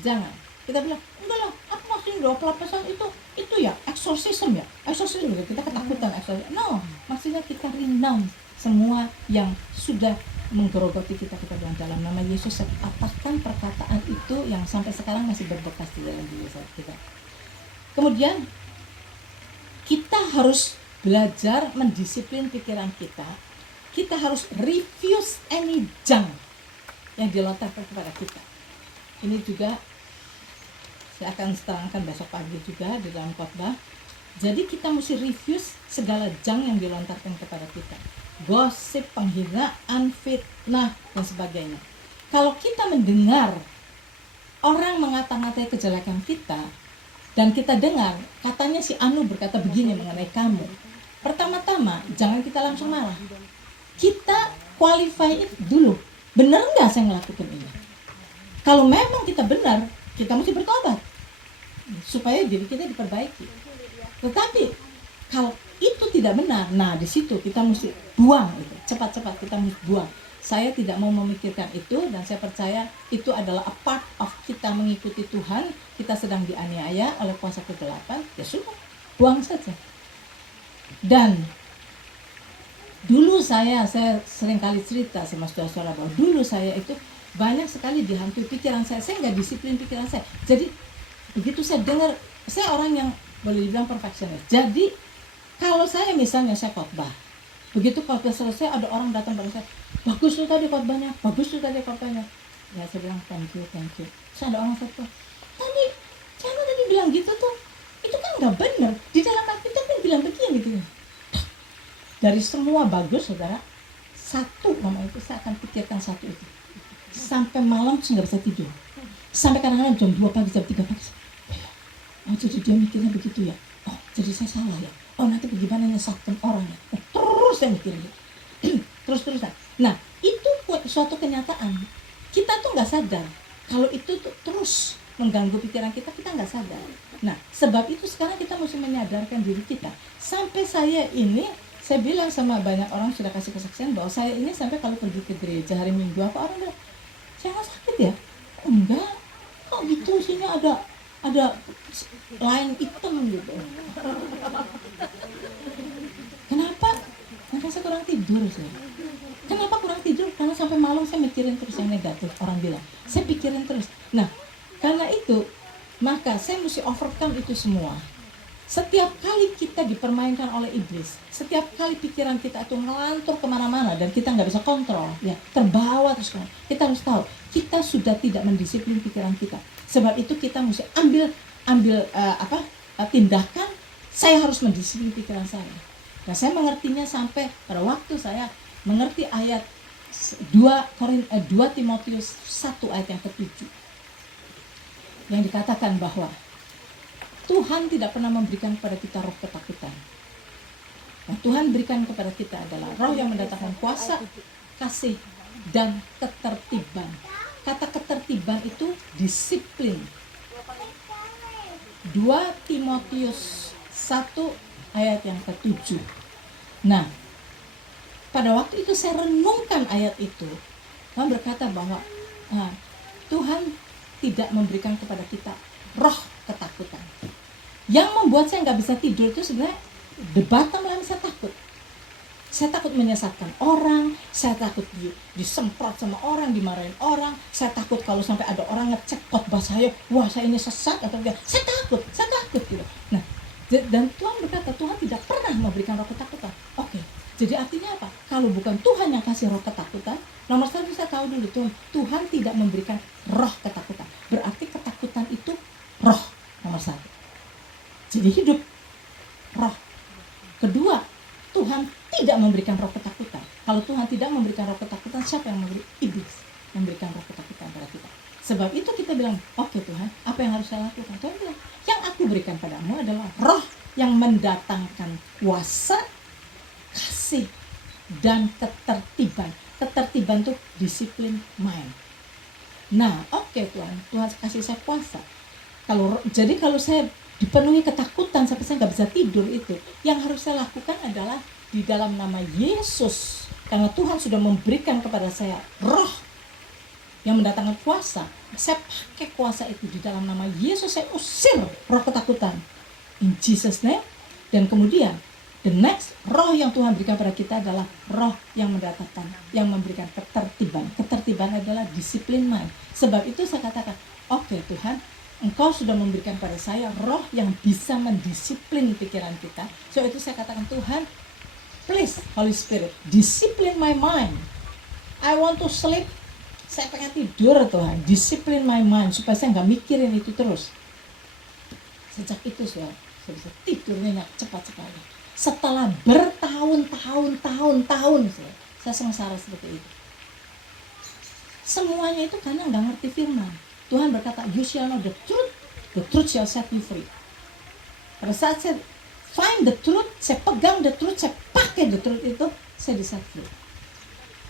Jangan. Kita bilang, enggak lah, apa maksudnya pelepasan itu ya, exorcism ya. Exorcism, kita ketakutan exorcism. No, maksudnya kita renounce semua yang sudah menggerogoti kita bilang dalam nama Yesus, saya patahkan perkataan itu yang sampai sekarang masih berbekas di dalam diri kita. Kemudian kita harus belajar mendisiplin pikiran kita. Kita harus refuse any junk yang dilontarkan kepada kita. Ini juga saya akan terangkan besok pagi juga di dalam khotbah. Jadi kita mesti refuse segala junk yang dilontarkan kepada kita. Gosip, penghinaan, fitnah, dan sebagainya. Kalau kita mendengar orang mengata-ngatai kejelekan kita, dan kita dengar katanya si Anu berkata begini mengenai kamu, pertama-tama jangan kita langsung marah. Kita qualify itu dulu, benar nggak saya ngelakukan ini? Kalau memang kita benar, kita mesti bertobat supaya diri kita diperbaiki. Tetapi kalau itu tidak benar, nah di situ kita mesti buang itu, cepat-cepat kita mesti buang. Saya tidak mau memikirkan itu, dan saya percaya itu adalah a part of kita mengikuti Tuhan. Kita sedang dianiaya oleh kuasa kegelapan, ya sudah, buang saja. Dan dulu saya sering kali cerita sama saudara-saudara bahwa dulu saya itu banyak sekali dihantui pikiran saya nggak disiplin pikiran saya. Jadi begitu saya dengar, saya orang yang boleh dibilang perfeksionis. Jadi kalau saya misalnya saya khotbah, begitu khotbah selesai ada orang datang pada saya, bagus tuh tadi khotbahnya, bagus tuh tadi khotbahnya. Ya saya bilang thank you. Terus ada orang satu, tadi jangan tadi bilang gitu tuh, itu kan nggak benar. Di dalam Alkitab kan bilang begini gitu. Dari semua bagus saudara, satu nama itu saya akan pikirkan satu itu. Sampai malam saya nggak bisa tidur. Sampai kadang-kadang jam 2 pagi, jam 3 pagi. Oh jadi dia mikirnya begitu ya. Oh jadi saya salah ya. Oh nanti bagaimana nyesatkan orang ya. Terus saya mikirnya. Terus-terusan. Nah itu suatu kenyataan. Kita tuh nggak sadar. Kalau itu tuh terus mengganggu pikiran kita nggak sadar. Nah sebab itu sekarang kita mesti menyadarkan diri kita. Sampai saya bilang sama banyak orang, sudah kasih kesaksian bahwa saya ini sampai kalau pergi ke gereja hari Minggu apa orang bilang, saya nggak sakit ya? Enggak, kok gitu sini ada line hitam gitu. Kenapa? Karena saya kurang tidur sih. Kenapa kurang tidur? Karena sampai malam saya mikirin terus yang negatif, orang bilang. Saya pikirin terus. Nah, karena itu maka saya mesti overcome itu semua. Setiap kali kita dipermainkan oleh iblis, setiap kali pikiran kita itu ngelantur kemana-mana dan kita nggak bisa kontrol, ya terbawa terus, kita harus tahu kita sudah tidak mendisiplin pikiran kita. Sebab itu kita mesti ambil tindakan. Saya harus mendisiplin pikiran saya. Nah saya mengertinya sampai pada waktu saya mengerti ayat 2 Timotius 1 ayat yang ke-7 yang dikatakan bahwa Tuhan tidak pernah memberikan kepada kita roh ketakutan. Nah, Tuhan berikan kepada kita adalah roh yang mendatangkan kuasa, kasih, dan ketertiban. Kata ketertiban itu disiplin. 2 Timotius 1 ayat yang ke-7. Nah, pada waktu itu saya renungkan ayat itu. Tuhan berkata bahwa Tuhan tidak memberikan kepada kita roh ketakutan. Yang membuat saya nggak bisa tidur itu sebenarnya the bottom line, saya takut. Saya takut menyesatkan orang, saya takut disemprot sama orang, dimarahin orang, saya takut kalau sampai ada orang ngecek khotbah saya, wah saya ini sesat atau enggak. Saya takut gitu. Nah, dan Tuhan berkata Tuhan tidak pernah memberikan roh ketakutan. Oke, jadi artinya apa? Kalau bukan Tuhan yang kasih roh ketakutan, nomor satu saya tahu dulu Tuhan tidak memberikan roh ketakutan. Berarti ketakutan itu roh nomor satu. Jadi hidup roh. Kedua, Tuhan tidak memberikan roh ketakutan. Kalau Tuhan tidak memberikan roh ketakutan, siapa yang memberi? Iblis memberikan roh ketakutan pada kita. Sebab itu kita bilang, oke Tuhan, apa yang harus saya lakukan? Tuhan bilang, yang aku berikan padamu adalah roh yang mendatangkan kuasa, kasih, dan ketertiban. Ketertiban itu disiplin mind. Nah, oke Tuhan kasih saya kuasa. Jadi kalau saya dipenuhi ketakutan sampai saya nggak bisa tidur, itu yang harus saya lakukan adalah di dalam nama Yesus, karena Tuhan sudah memberikan kepada saya roh yang mendatangkan kuasa, saya pakai kuasa itu di dalam nama Yesus. Saya usir roh ketakutan in Jesus name. Dan kemudian the next roh yang Tuhan berikan pada kita adalah roh yang mendatangkan, yang memberikan ketertiban. Ketertiban adalah disiplin mind. Sebab itu saya katakan, oke Tuhan, Engkau sudah memberikan pada saya roh yang bisa mendisiplin pikiran kita. So itu saya katakan, Tuhan, please Holy Spirit, discipline my mind. I want to sleep. Saya pengen tidur Tuhan. Discipline my mind supaya saya nggak mikirin itu terus. Sejak itu saya bisa tidurnya cepat sekali. Setelah bertahun-tahun saya sengsara seperti itu. Semuanya itu karena nggak ngerti firman. Tuhan berkata, you shall know the truth shall set you free. Pada saat saya find the truth, saya pegang the truth, saya pakai the truth itu, saya di set free.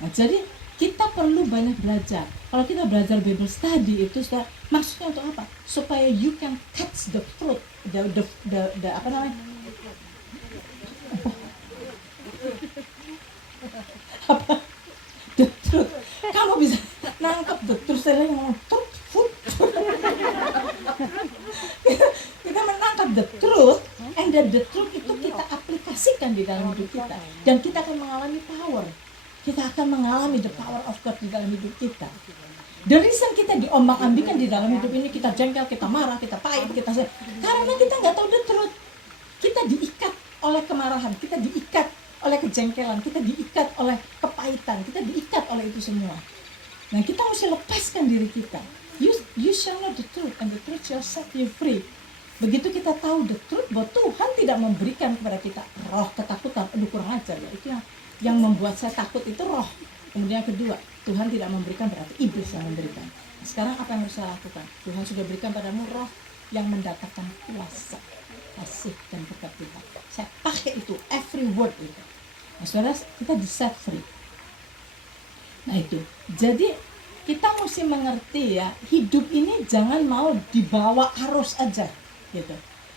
Nah, jadi kita perlu banyak belajar. Kalau kita belajar Bible study itu maksudnya untuk apa? Supaya you can catch the truth, the apa namanya? Apa? The truth. Kamu bisa nangkep the truth, saya ngomong truth. Kita menangkap the truth, and then the truth itu kita aplikasikan di dalam hidup kita. Dan kita akan mengalami power. Kita akan mengalami the power of God di dalam hidup kita. The reason kita diombang-ambingkan di dalam hidup ini, kita jengkel, kita marah, kita pahit, karena kita nggak tahu the truth. Kita diikat oleh kemarahan, kita diikat oleh kejengkelan, kita diikat oleh kepahitan, kita diikat oleh itu semua. Nah, kita mesti lepaskan diri kita. You shall know the truth, and the truth shall set you free. Begitu kita tahu the truth, bahwa Tuhan tidak memberikan kepada kita roh ketakutan. Aduh, kurang ajar ya. Itu yang membuat saya takut itu roh. Kemudian yang kedua, Tuhan tidak memberikan, berarti iblis yang memberikan. Sekarang apa yang harus saya lakukan? Tuhan sudah berikan padamu roh yang mendatangkan kuasa, kasih dan berkat Tuhan. Saya pakai itu, every word itu. Nah, saudara, kita di set free. Nah itu, jadi kita mesti mengerti ya, hidup ini jangan mau dibawa arus aja, gitu.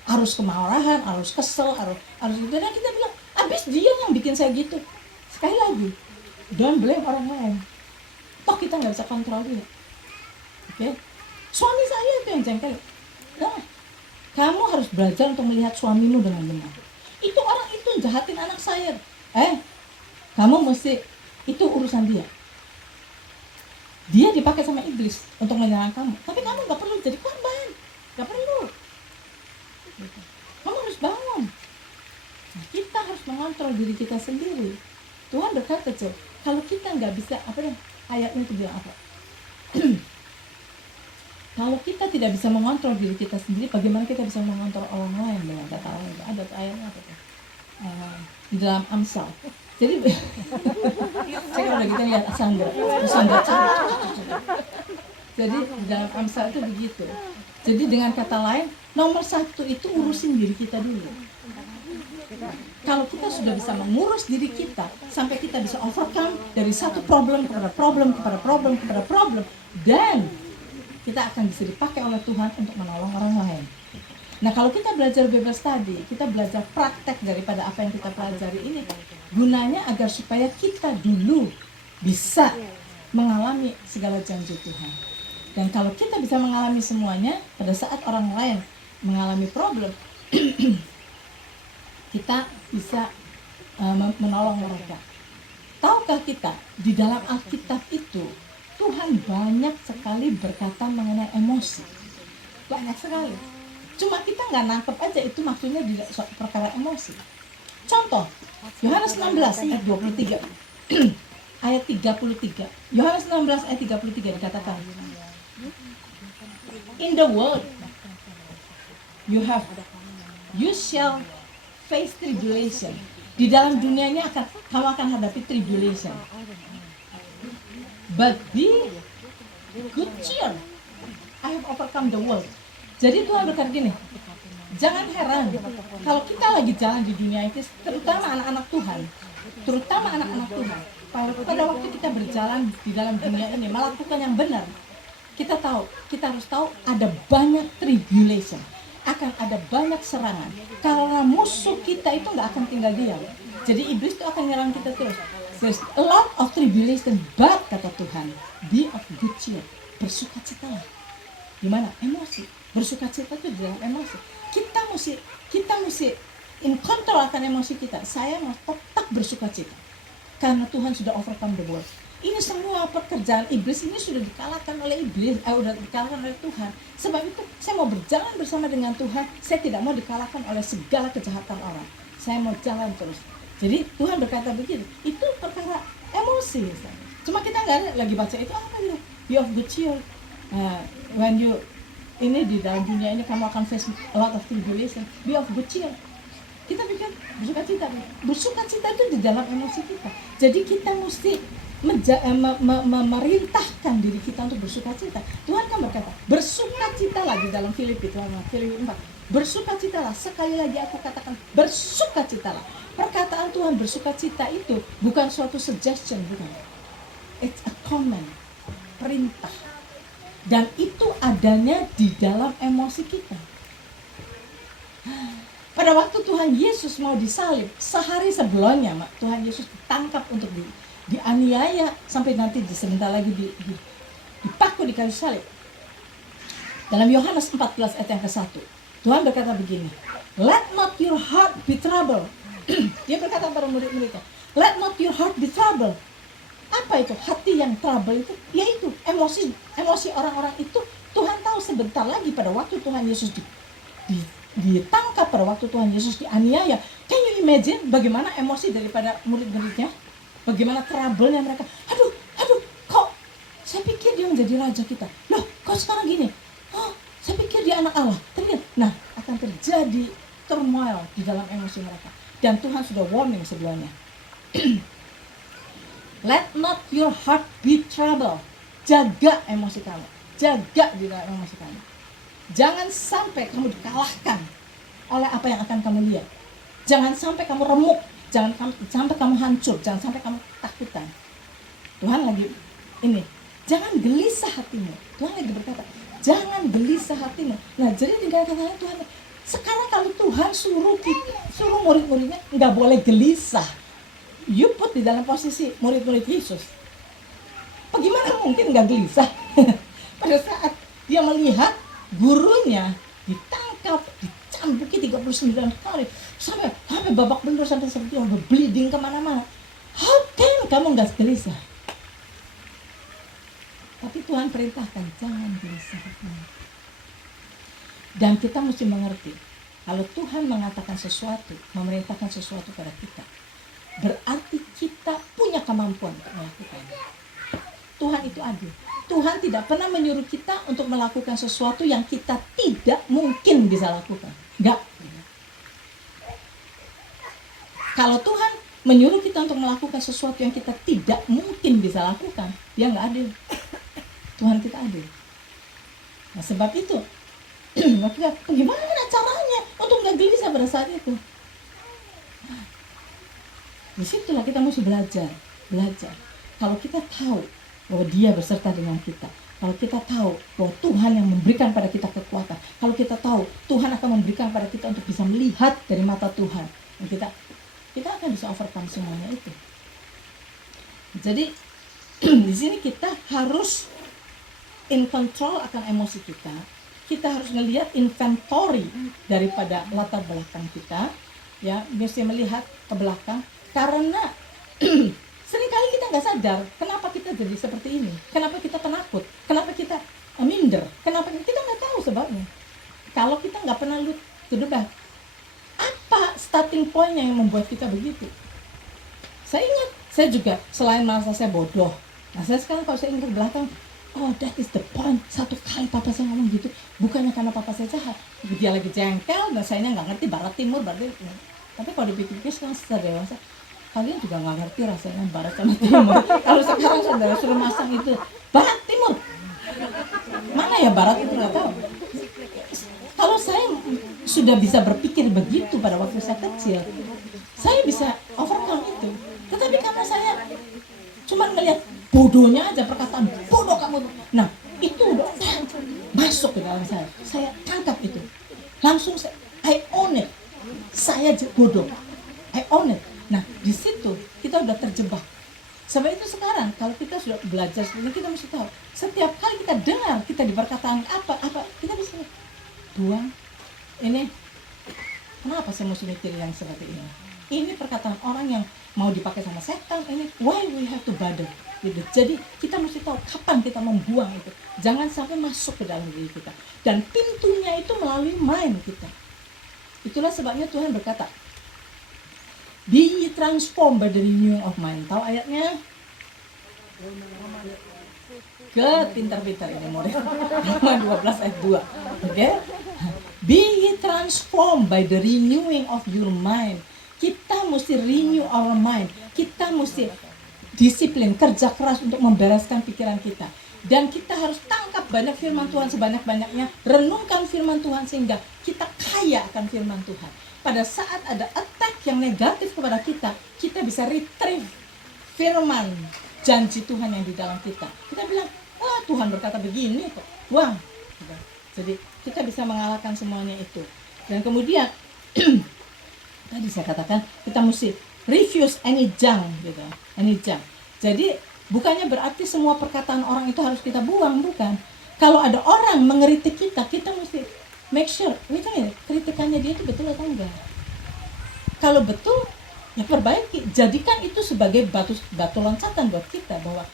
Arus kemarahan, arus kesel, arus itu. Dan kita bilang, abis dia yang bikin saya gitu. Sekali lagi, don't blame orang lain. Toh kita nggak bisa kontrol dia. Oke? Suami saya itu yang jengkel. Nah, kamu harus belajar untuk melihat suamimu dengan benar. Itu orang itu jahatin anak saya. Kamu mesti, itu urusan dia. Dia dipakai sama iblis untuk menyerang kamu. Tapi kamu gak perlu jadi korban. Gak perlu. Kamu harus bangun. Nah, kita harus mengontrol diri kita sendiri. Tuhan berkata, kalau kita gak bisa, ayatnya itu bilang apa? Kalau kita tidak bisa mengontrol diri kita sendiri, bagaimana kita bisa mengontrol orang lain? Dengan kata lain, ada ayatnya apa? Di dalam Amsal. Jadi saya kalau gitu lihat Sandra. Jadi di dalam Amsal itu begitu. Jadi dengan kata lain, nomor satu itu urusin diri kita dulu. Kalau kita sudah bisa mengurus diri kita sampai kita bisa overcome dari satu problem kepada problem kepada problem kepada problem, dan kita akan bisa dipakai oleh Tuhan untuk menolong orang lain. Nah, kalau kita belajar Bible study, kita belajar praktek daripada apa yang kita pelajari ini, gunanya agar supaya kita dulu bisa mengalami segala janji Tuhan. Dan kalau kita bisa mengalami semuanya, pada saat orang lain mengalami problem, kita bisa menolong mereka. Tahukah kita, di dalam Alkitab itu, Tuhan banyak sekali berkata mengenai emosi. Banyak sekali. Cuma kita nggak nangkep aja itu maksudnya di perkara emosi. Contoh, Yohanes 16 ayat 23. Ayat 33. Yohanes 16 ayat 33 dikatakan, in the world you shall face tribulation. Di dalam dunianya kamu akan hadapi tribulation. But be good cheer. I have overcome the world. Jadi Tuhan berkata gini, jangan heran kalau kita lagi jalan di dunia ini, terutama anak-anak Tuhan, pada waktu kita berjalan di dalam dunia ini, melakukan yang benar, kita harus tahu ada banyak tribulation, akan ada banyak serangan, karena musuh kita itu nggak akan tinggal diam. Jadi iblis itu akan nyerang kita terus. There's a lot of tribulation, but kata Tuhan, be of good cheer, bersukacitalah. Gimana? Emosi. Bersukacita itu dalam emosi. Kita mesti in control akan emosi kita. Saya mau tetap bersukacita karena Tuhan sudah overcome the world. Ini semua pekerjaan iblis ini sudah dikalahkan oleh iblis, sudah dikalahkan oleh Tuhan. Sebab itu saya mau berjalan bersama dengan Tuhan. Saya tidak mau dikalahkan oleh segala kejahatan orang. Saya mau jalan terus. Jadi Tuhan berkata begitu. Itu perkara emosi. Cuma kita nggak lagi baca itu apa gitu. Be of good cheer. When you ini di dalam dunia ini kamu akan face a lot of tribulation. Be of good cheer. Kita pikir bersukacita. Bersukacita itu di dalam emosi kita. Jadi kita mesti memerintahkan diri kita untuk bersukacita. Tuhan kan berkata, bersukacitalah di dalam Filipi 4. Bersukacitalah. Sekali lagi aku katakan, bersukacitalah. Perkataan Tuhan bersukacita itu bukan suatu suggestion, bukan. It's a command, perintah. Dan itu adanya di dalam emosi kita. Pada waktu Tuhan Yesus mau disalib, sehari sebelumnya Tuhan Yesus ditangkap untuk dianiaya sampai nanti sebentar lagi dipaku di kayu salib. Dalam Yohanes 14 ayat yang ke-1, Tuhan berkata begini, let not your heart be troubled. Dia berkata pada murid-muridnya, let not your heart be troubled. Apa itu hati yang trouble itu? Yaitu emosi orang-orang itu. Tuhan tahu sebentar lagi pada waktu Tuhan Yesus ditangkap, pada waktu Tuhan Yesus dianiaya. Can you imagine bagaimana emosi daripada murid-muridnya? Bagaimana trouble-nya mereka? Aduh, kok saya pikir dia menjadi raja kita. Loh, kok sekarang gini? Oh, saya pikir dia anak Allah. Nah, akan terjadi turmoil di dalam emosi mereka. Dan Tuhan sudah warning sebelumnya. Let not your heart be troubled. Jaga emosi kamu. Jaga di dalam emosi kamu. Jangan sampai kamu dikalahkan oleh apa yang akan kamu lihat. Jangan sampai kamu remuk. Jangan sampai kamu hancur. Jangan sampai kamu takutan. Tuhan lagi ini. Jangan gelisah hatimu. Tuhan lagi berkata, jangan gelisah hatimu. Nah, jadi dengan kata Tuhan, sekarang kalau Tuhan suruh murid-muridnya nggak boleh gelisah. You put di dalam posisi murid-murid Yesus. Bagaimana mungkin nggak gelisah? Pada saat dia melihat gurunya ditangkap, dicambuki 39 kali, sampai babak belur, sampai seperti orang bleeding kemana-mana. How can kamu nggak gelisah? Tapi Tuhan perintahkan, jangan gelisah. Dan kita mesti mengerti, kalau Tuhan mengatakan sesuatu, memerintahkan sesuatu pada kita, berarti kita punya kemampuan untuk melakukannya. Tuhan itu adil. Tuhan tidak pernah menyuruh kita untuk melakukan sesuatu yang kita tidak mungkin bisa lakukan. Enggak. Kalau Tuhan menyuruh kita untuk melakukan sesuatu yang kita tidak mungkin bisa lakukan, dia enggak adil. Tuhan kita adil. Nah, sebab itu, bagaimana caranya untuk enggak gelisah pada saat itu? Disitulah kita mesti belajar. Kalau kita tahu bahwa dia beserta dengan kita, kalau kita tahu bahwa Tuhan yang memberikan pada kita kekuatan, kalau kita tahu Tuhan akan memberikan pada kita untuk bisa melihat dari mata Tuhan, dan kita akan bisa overcome semuanya itu. Jadi di sini kita harus in control akan emosi kita. Kita harus melihat inventory daripada latar belakang kita, ya, mesti melihat ke belakang. Karena seringkali kita nggak sadar kenapa kita jadi seperti ini, kenapa kita penakut, kenapa kita minder, kenapa kita nggak tahu sebabnya. Kalau kita nggak pernah look to the back, apa starting point-nya yang membuat kita begitu? Saya ingat, saya juga selain merasa saya bodoh, nah saya sekarang kalau saya ingat ke belakang, oh that is the point. Satu kali papa saya ngomong gitu, bukannya karena papa saya jahat, dia lagi jengkel, dan saya nggak ngerti barat timur, berarti. Tapi kalau dipikir-pikir sekarang setelah dewasa, kalian juga nggak ngerti rasanya barat sama timur. Kalau sekarang saudara suruh masang itu barat timur, mana ya barat itu nggak tahu. Kalau saya sudah bisa berpikir begitu pada waktu saya kecil, saya bisa overcome itu. Tetapi karena saya cuma ngelihat bodohnya aja, perkataan bodoh kamu, nah itu udah masuk ke dalam saya tangkap itu, langsung I own it, saya bodoh, I own it. Nah, di situ kita udah terjebak. Sebab itu sekarang kalau kita sudah belajar seperti ini, kita mesti tahu setiap kali kita dengar kita diperkataan apa kita bisa buang. Ini kenapa saya mesti mikir yang seperti ini? Ini perkataan orang yang mau dipakai sama setan. Ini why we have to bother gitu. Jadi kita mesti tahu kapan kita membuang itu. Jangan sampai masuk ke dalam diri kita. Dan pintunya itu melalui mind kita. Itulah sebabnya Tuhan berkata, be ye transformed by the renewing of mind. Tahu ayatnya? Pintar-pintar ini murid. Roma 12 ayat 2. Oke? Be ye transformed by the renewing of your mind. Kita mesti renew our mind. Kita mesti disiplin, kerja keras untuk membereskan pikiran kita. Dan kita harus tangkap banyak firman Tuhan sebanyak-banyaknya. Renungkan firman Tuhan sehingga kita kaya akan firman Tuhan. Pada saat ada attack yang negatif kepada kita, kita bisa retrieve firman janji Tuhan yang di dalam kita. Kita bilang, wah Tuhan berkata begini kok. Wah. Jadi kita bisa mengalahkan semuanya itu. Dan kemudian tadi saya katakan kita mesti refuse any junk gitu. Any junk. Jadi bukannya berarti semua perkataan orang itu harus kita buang, bukan. Kalau ada orang mengeritik kita, kita mesti make sure, kritikannya dia itu betul atau enggak. Kalau betul, ya perbaiki. Jadikan itu sebagai batu loncatan buat kita bahwa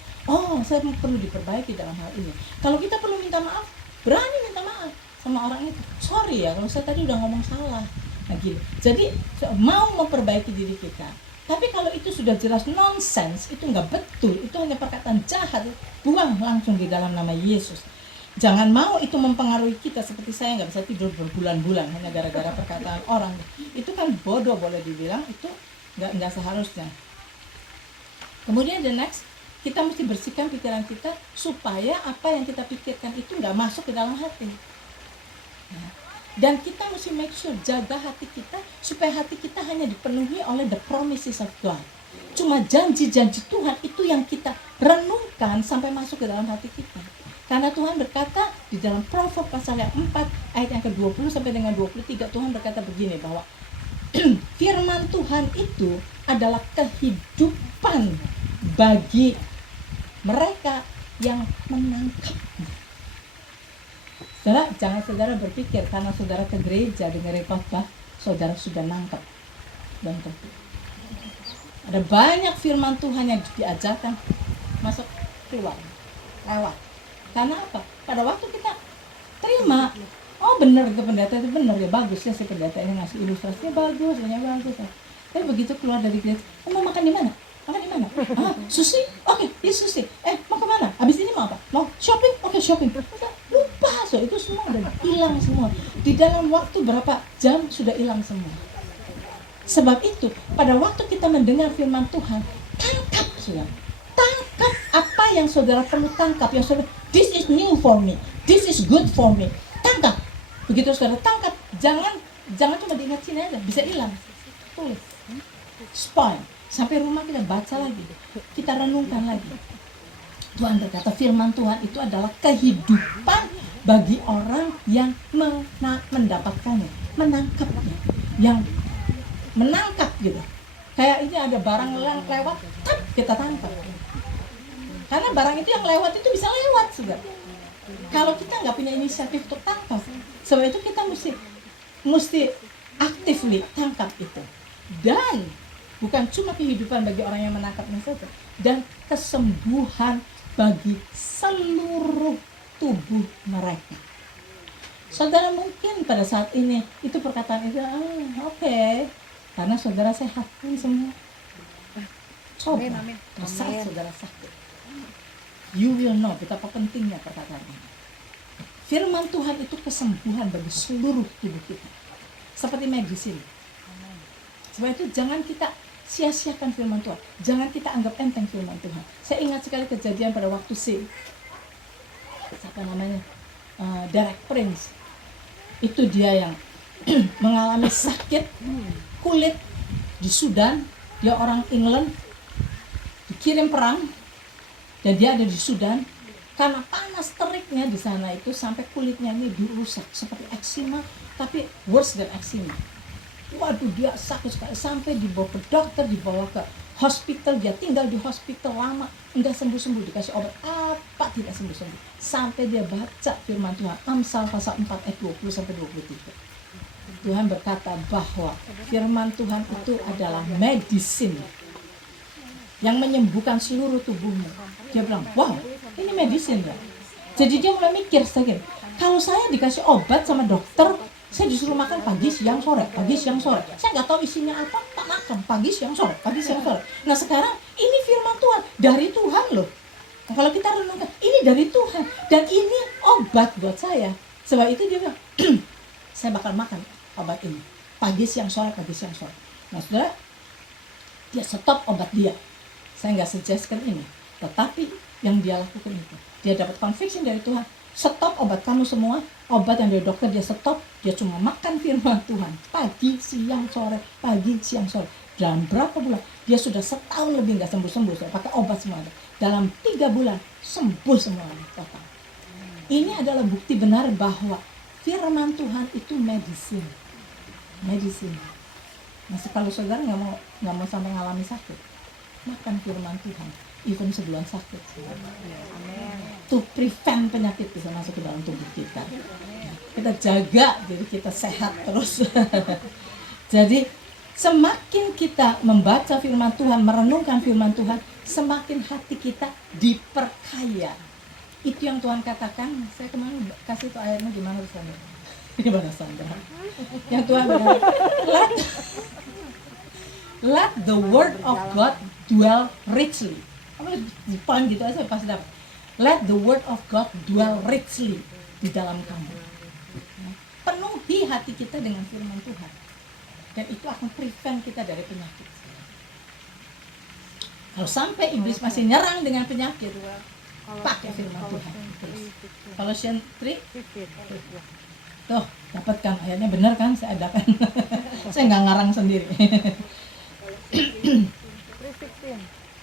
saya perlu diperbaiki dalam hal ini. Kalau kita perlu minta maaf, berani minta maaf sama orang itu. Sorry ya, kalau saya tadi udah ngomong salah. Nah gitu. Jadi mau memperbaiki diri kita. Tapi kalau itu sudah jelas nonsense, itu nggak betul, itu hanya perkataan jahat, buang langsung di dalam nama Yesus. Jangan mau itu mempengaruhi kita, seperti saya nggak bisa tidur berbulan-bulan hanya gara-gara perkataan orang. Itu kan bodoh, boleh dibilang, itu nggak seharusnya. Kemudian the next, kita mesti bersihkan pikiran kita supaya apa yang kita pikirkan itu nggak masuk ke dalam hati. Dan kita mesti make sure, jaga hati kita supaya hati kita hanya dipenuhi oleh the promises of God. Cuma janji-janji Tuhan itu yang kita renungkan sampai masuk ke dalam hati kita. Karena Tuhan berkata di dalam Proverb pasal yang 4 ayat yang ke-20 sampai dengan 23, Tuhan berkata begini bahwa firman Tuhan itu adalah kehidupan bagi mereka yang menangkapnya. Saudara, jangan saudara berpikir karena saudara ke gereja dengerin khotbah, saudara sudah nangkap. Dan tentu ada banyak firman Tuhan yang diajarkan masuk keluar, lewat. Karena apa? Pada waktu kita terima, benar ke pendeta itu benar ya, bagus ya si pendeta ini ngasih ilustrasinya bagus, bagus. Tapi begitu keluar dari gereja, mau makan di mana? Makan di mana? Sushi? Oke, sushi. Mau kemana? Habis ini mau apa? Mau shopping? Oke, shopping. Udah, lupa, itu semua udah hilang semua. Di dalam waktu berapa jam sudah hilang semua. Sebab itu, pada waktu kita mendengar firman Tuhan, tangkap saudara. Tangkap apa yang saudara perlu tangkap, yang saudara, this is new for me, this is good for me. Tangkap. Begitu saudara tangkap, jangan cuma diingat sini aja, bisa hilang. Tulis. Spoil. Sampai rumah kita baca lagi, kita renungkan lagi. Tuhan berkata firman Tuhan itu adalah kehidupan bagi orang yang mendapatkannya, menangkapnya, yang menangkap gitu. Kayak ini ada barang lewat, kita tangkap. Karena barang itu yang lewat itu bisa lewat juga. Kalau kita nggak punya inisiatif untuk tangkap, sebab itu kita mesti actively tangkap itu. Dan bukan cuma kehidupan bagi orang yang menangkapnya saja, dan kesembuhan bagi seluruh tubuh mereka. Saudara mungkin pada saat ini itu perkataan itu oke, karena saudara sehat pun semua. Coba saat saudara sakit, you will know betapa pentingnya perkataan ini. Firman Tuhan itu kesembuhan bagi seluruh tubuh kita, seperti medisin. Sebab itu jangan kita sia-siakan firman Tuhan. Jangan kita anggap enteng firman Tuhan. Saya ingat sekali kejadian pada waktu Derek Prince. Itu dia yang mengalami sakit kulit di Sudan. Dia orang England, dikirim perang, dan dia ada di Sudan. Karena panas teriknya di sana itu sampai kulitnya ini dirusak seperti eksima, tapi worse than eksima. Waduh, dia sakit sekali sampai dibawa ke dokter, dibawa ke hospital. Dia tinggal di hospital lama, enggak sembuh-sembuh, dikasih obat apa tidak sembuh-sembuh. Sampai dia baca firman Tuhan, Amsal pasal 4 ayat 20 sampai 23. Tuhan berkata bahwa firman Tuhan itu adalah medicine yang menyembuhkan seluruh tubuhmu. Dia bilang, wow, ini medicine ya. Jadi dia mulai mikir sedikit, kalau saya dikasih obat sama dokter, saya disuruh makan pagi, siang, sore, pagi, siang, sore. Saya nggak tahu isinya apa, tak makan pagi, siang, sore, pagi, siang, sore. Nah sekarang ini firman Tuhan dari Tuhan loh. Nah, kalau kita renungkan, ini dari Tuhan dan ini obat buat saya. Sebab itu dia bilang, saya bakal makan obat ini pagi, siang, sore, pagi, siang, sore. Nah saudara, dia stop obat dia. Saya nggak suggestkan ini, tetapi yang dia lakukan itu, dia dapat conviction dari Tuhan. Stop obat kamu semua, obat yang dari dokter dia stop, dia cuma makan firman Tuhan pagi, siang, sore, pagi, siang, sore. Dalam berapa bulan? Dia sudah setahun lebih nggak sembuh-sembuh, saya pakai obat semua. Dalam 3 bulan sembuh semuanya total. Ini adalah bukti benar bahwa firman Tuhan itu medicine. Nah, kalau saudara nggak mau sampai mengalami sakit, makan firman Tuhan. Even sebelum sakit, to prevent penyakit bisa masuk ke dalam tubuh kita. Kita jaga jadi kita sehat terus. Jadi Semakin kita membaca firman Tuhan, merenungkan firman Tuhan, semakin hati kita diperkaya. Itu yang Tuhan katakan. Saya kemarin kasih tuh ayatnya gimana Sandra? Gimana Sandra? Yang Tuhan bilang, let the word of God dwell richly. Poin gitu aja pasti dapat. Let the word of God dwell richly di dalam kamu. Penuhi hati kita dengan firman Tuhan. Dan itu akan prevent kita dari penyakit. Kalau sampai iblis masih nyerang dengan penyakit, pakai firman Tuhan. Colossians 3. Tuh, dapatkan ayatnya benar kan? Saya adakan. Saya nggak ngarang sendiri.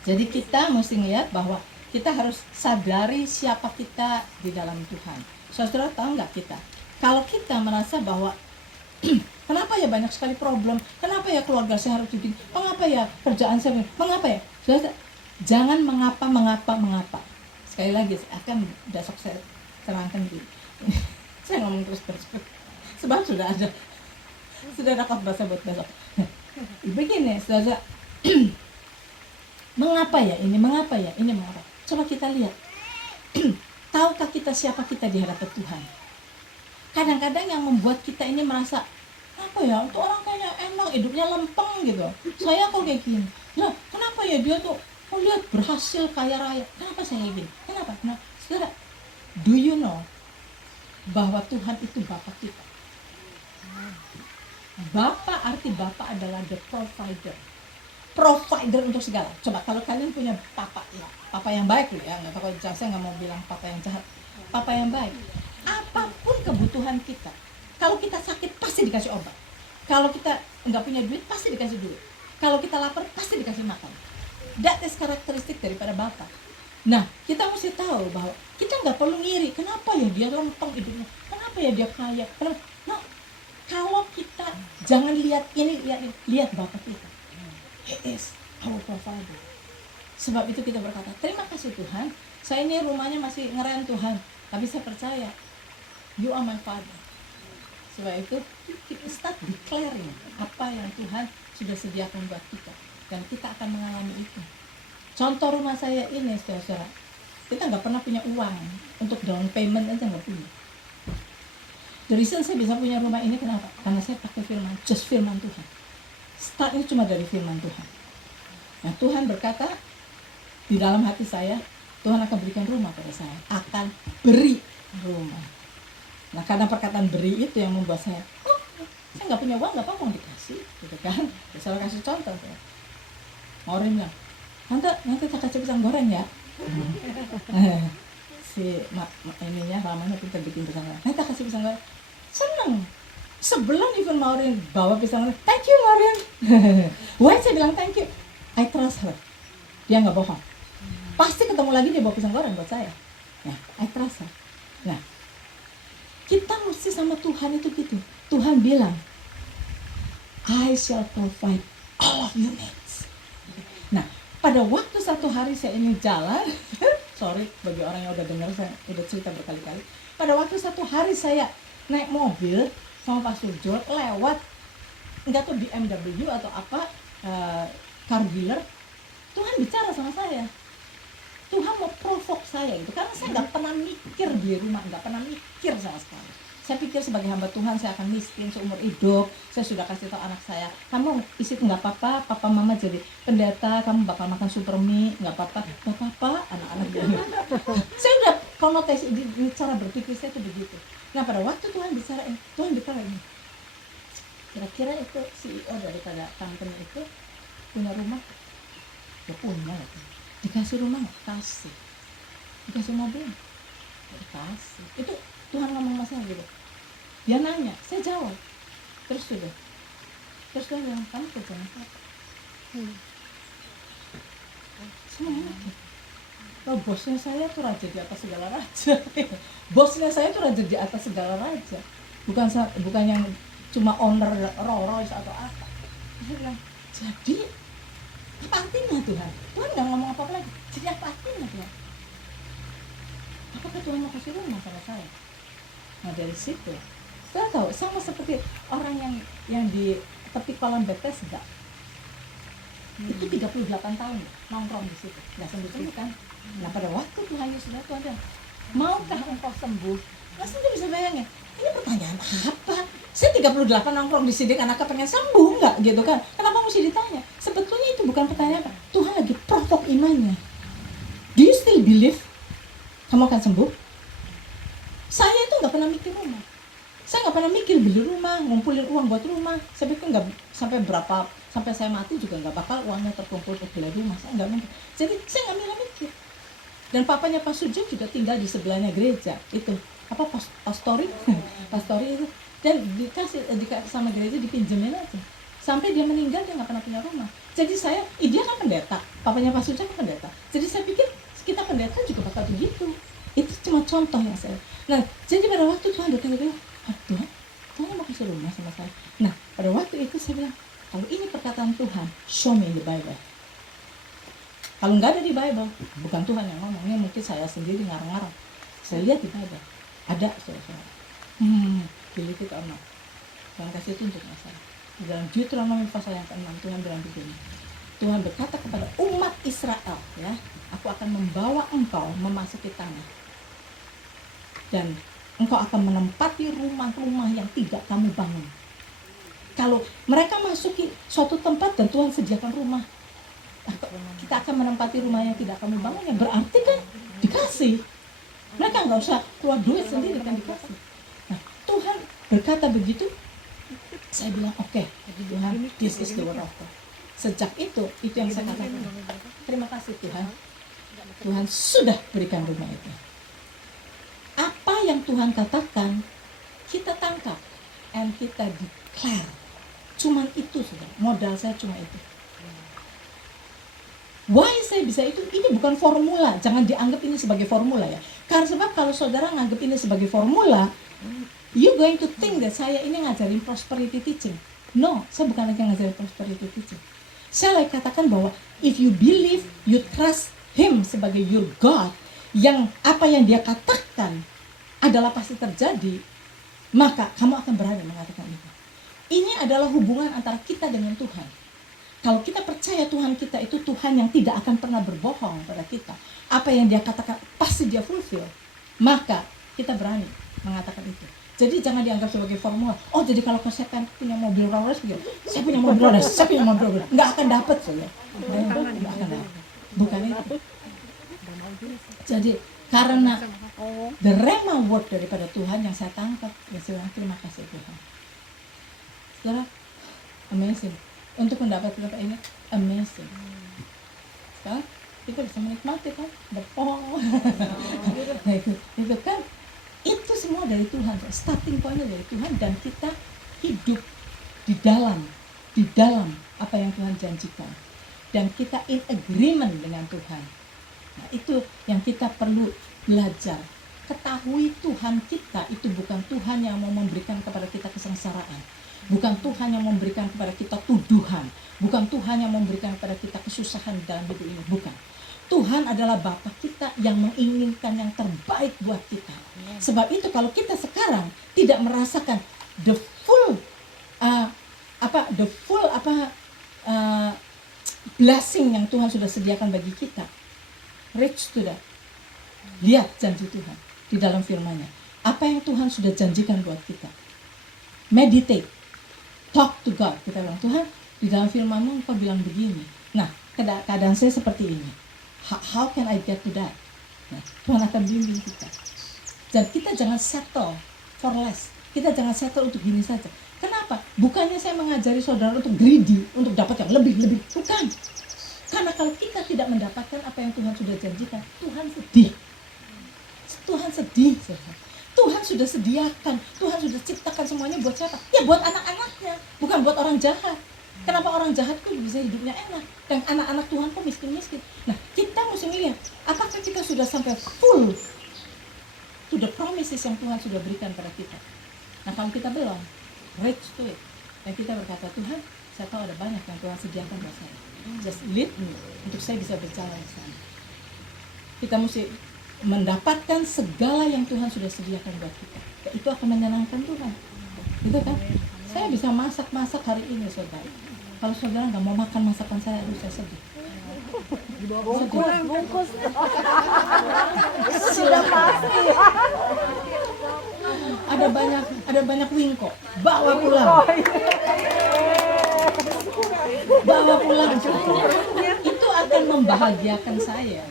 Jadi kita mesti ngeliat bahwa kita harus sadari siapa kita di dalam Tuhan. Saudara tahu nggak kita? Kalau kita merasa bahwa kenapa ya banyak sekali problem, kenapa ya keluarga saya harus begini, mengapa ya kerjaan saya, mengapa ya? Saudara, jangan mengapa. Sekali lagi akan besok saya terangkan di. Saya ngomong terus. Sebab sudah ada khotbah buat besok. Begini, saudara. Mengapa ya ini? Mengapa? Coba kita lihat. Tahukah kita siapa kita di hadapan Tuhan? Kadang-kadang yang membuat kita ini merasa, apa ya, itu orang kayaknya enak, hidupnya lempeng gitu. Saya kok kayak gini. Nah, kenapa ya dia tuh, lihat berhasil kaya raya. Kenapa saya kayak gini? Kenapa? Nah, saudara, do you know bahwa Tuhan itu Bapa kita? Arti Bapa adalah the provider untuk segala. Coba kalau kalian punya papa yang baik loh ya, saya nggak mau bilang papa yang jahat, papa yang baik. Apapun kebutuhan kita, kalau kita sakit pasti dikasih obat, kalau kita nggak punya duit pasti dikasih duit, kalau kita lapar pasti dikasih makan. That is karakteristik daripada Bapa. Nah, kita mesti tahu bahwa kita nggak perlu ngiri. Kenapa ya dia lempeng hidupnya? Kenapa ya dia kaya? Nah, kalau kita jangan lihat ini, lihat Bapa kita. He is our provider. Sebab itu kita berkata, terima kasih Tuhan, saya ini rumahnya masih ngeren Tuhan, tapi saya percaya You are my Father. Sebab itu kita start declaring apa yang Tuhan sudah sediakan buat kita, dan kita akan mengalami itu. Contoh rumah saya ini, saudara, kita nggak pernah punya uang untuk down payment aja, nggak punya. The reason saya bisa punya rumah ini kenapa? Karena saya pakai firman Tuhan. Startnya cuma dari firman Tuhan. Nah, Tuhan berkata di dalam hati saya, Tuhan akan berikan rumah pada saya, akan beri rumah. Nah, karena perkataan beri itu yang membuat saya, saya nggak punya uang, nggak apa-apa dikasih, gitu kan? Saya kasih contoh, Maureen bilang, nanti tak kasih pisang goreng ya. Si ininya ramanya pintar bikin pisang goreng. Nanti tak kasih pisang goreng. Seneng. Sebelum even Maureen bawa pisang goreng, thank you Maureen. Why saya bilang thank you? I trust her. Dia nggak bohong. Pasti ketemu lagi dia bawa pisang goreng buat saya. Nah, I trust her. Nah, kita mesti sama Tuhan itu gitu. Tuhan bilang, I shall provide all of your needs. Nah, pada waktu satu hari saya ini jalan, sorry bagi orang yang udah dengar, saya udah cerita berkali-kali. Pada waktu satu hari saya naik mobil sama Pak Surjo lewat, enggak tuh BMW atau apa, car dealer, Tuhan bicara sama saya. Tuhan mau provok saya gitu, karena saya nggak pernah mikir di rumah, nggak pernah mikir sama sekali. Saya pikir sebagai hamba Tuhan saya akan miskin seumur hidup. Saya sudah kasih tahu anak saya, kamu isi nggak apa-apa, papa mama jadi pendeta, kamu bakal makan super mie, nggak apa-apa, anak-anak bilang. Saya udah konotasi di cara berpikir saya itu begitu. Nah, pada waktu Tuhan bicara ini, kira-kira itu CEO daripada company itu punya rumah, ya punya lah. Dikasih rumah nggak? Kasih. Dikasih mobil nggak? Kasih. Itu Tuhan ngomong sama saya gitu. Dia nanya, saya jawab. Terus dia bilang, kamu kerjanya apa? Semuanya. Oh, bosnya saya tuh raja di atas segala raja. Bosnya saya tuh raja di atas segala raja. Bukan yang cuma owner Rolls Royce atau apa. Saya bilang, jadi apa artinya Tuhan? Tuhan nggak ngomong apa-apa lagi. Jadi apa artinya Tuhan? Apakah Tuhan mau kasih rumah sama saya? Nah, dari situ saya tahu sama seperti orang yang di seperti kolam Bethesda. Itu 38 tahun nongkrong di situ, nggak sembuh-sembuh kan. Nah pada waktu Tuhan Yesus datang, maukah engkau sembuh? Langsung dia bisa bayangin, ini pertanyaan apa? Saya 38 nongkrong di sini, anaknya pengen sembuh nggak gitu kan? Kenapa mesti ditanya? Sebetulnya itu bukan pertanyaan apa. Tuhan lagi provok imannya. Do you still believe kamu akan sembuh? Saya itu nggak pernah mikir rumah. Saya nggak pernah mikir beli rumah, ngumpulin uang buat rumah. Saya pikir nggak sampai berapa, sampai saya mati juga nggak bakal uangnya terkumpul untuk beli rumah. Saya nggak mikir. Jadi saya nggak mikir. Dan papanya Pak Sujo juga tinggal di sebelahnya gereja. Itu apa pastori, pastori itu. Dan dikasih sama gereja, dipinjemin aja. Sampai dia meninggal dia nggak pernah punya rumah. Jadi dia kan pendeta. Papanya Pak Sujo kan pendeta. Jadi saya pikir kita pendeta juga bakal begitu. Itu cuma contoh yang saya. Nah, jadi pada waktu Tuhan datang itu, Tuhan mau kasih rumah sama saya. Nah, pada waktu itu saya bilang, kalau ini perkataan Tuhan, show me in the Bible. Kalau nggak ada di Bible, bukan Tuhan yang ngomongnya, mungkin saya sendiri ngarang-ngarang. Saya lihat di Bible, ada saudara. Believe it or not. Tuhan kasih tunjuk masalah. Di dalam Deuteronomi pasal yang ke-6, Tuhan bilang begini. Tuhan berkata kepada umat Israel, ya, aku akan membawa engkau memasuki tanah. Dan engkau akan menempati rumah-rumah yang tidak kamu bangun. Kalau mereka masuki suatu tempat dan Tuhan sediakan rumah, kita akan menempati rumah yang tidak kamu bangun, yang berarti kan dikasih. Mereka nggak usah keluar duit sendiri kan dikasih. Nah, Tuhan berkata begitu, saya bilang oke, Tuhan, this is the word of God. Sejak itu yang saya katakan, terima kasih Tuhan, Tuhan sudah berikan rumah itu. Apa yang Tuhan katakan, kita tangkap and kita declare. Cuman itu sudah, modal saya cuma itu. Why saya bisa itu? Ini bukan formula, jangan dianggap ini sebagai formula ya. Karena sebab kalau saudara nganggap ini sebagai formula, you going to think that saya ini ngajarin prosperity teaching. No, saya bukan lagi ngajarin prosperity teaching. Saya lagi katakan bahwa if you believe, you trust Him sebagai your God, yang apa yang dia katakan adalah pasti terjadi, maka kamu akan berani mengatakan itu. Ini adalah hubungan antara kita dengan Tuhan. Kalau kita percaya Tuhan kita itu Tuhan yang tidak akan pernah berbohong pada kita, apa yang dia katakan pasti dia fulfill, maka kita berani mengatakan itu. Jadi jangan dianggap sebagai formula. Oh, jadi kalau saya punya mobil Rolls, saya punya mobil Rolls, saya punya mobil Rolls, nggak akan dapat saja. Nggak akan dapat. Bukan itu. Jadi karena the rhema word daripada Tuhan yang saya tangkap, ya saya bilang terima kasih Tuhan. Saudara, amazing. Untuk mendapatkan apa ini, amazing. Sekarang kita bisa menikmati kan, berpong. Nah itu kan, itu semua dari Tuhan. Starting pointnya dari Tuhan, dan kita hidup di dalam apa yang Tuhan janjikan, dan kita in agreement dengan Tuhan. Nah, itu yang kita perlu belajar. Ketahui Tuhan kita itu bukan Tuhan yang mau memberikan kepada kita kesengsaraan, bukan Tuhan yang memberikan kepada kita tuduhan, bukan Tuhan yang memberikan kepada kita kesusahan dalam hidup ini, bukan. Tuhan adalah Bapa kita yang menginginkan yang terbaik buat kita. Sebab itu kalau kita sekarang tidak merasakan the full blessing yang Tuhan sudah sediakan bagi kita, reach to that. Lihat janji Tuhan di dalam firman-Nya. Apa yang Tuhan sudah janjikan buat kita. Meditate. Talk to God. Kita bilang, Tuhan, di dalam firman-Mu Engkau bilang begini. Nah, keadaan saya seperti ini. How can I get to that? Nah, Tuhan akan bimbing kita. Dan kita jangan settle for less. Kita jangan settle untuk gini saja. Kenapa? Bukannya saya mengajari saudara untuk greedy, untuk dapat yang lebih-lebih. Bukan. Karena kalau kita tidak mendapatkan apa yang Tuhan sudah janjikan, Tuhan sedih. Tuhan sedih. Tuhan sudah sediakan, Tuhan sudah ciptakan semuanya buat siapa? Ya buat anak-anaknya, bukan buat orang jahat. Kenapa orang jahat kok bisa hidupnya enak? Dan anak-anak Tuhan kok miskin-miskin? Nah, kita mesti melihat, apakah kita sudah sampai full to the promises yang Tuhan sudah berikan pada kita? Nah, kalau kita belum, reach to it. Dan kita berkata, Tuhan, saya tahu ada banyak yang Tuhan sediakan buat saya. Just lead me, untuk saya bisa berjalan di sana. Kita mesti mendapatkan segala yang Tuhan sudah sediakan buat kita. Itu akan menyenangkan Tuhan. Itu kan? Saya bisa masak hari ini, saudara. Kalau saudara nggak mau makan masakan saya, saya sedih. Bungkus. Sudah pasti. Ada banyak wingko. Bawa pulang. Bawa pulang. Itu akan membahagiakan saya.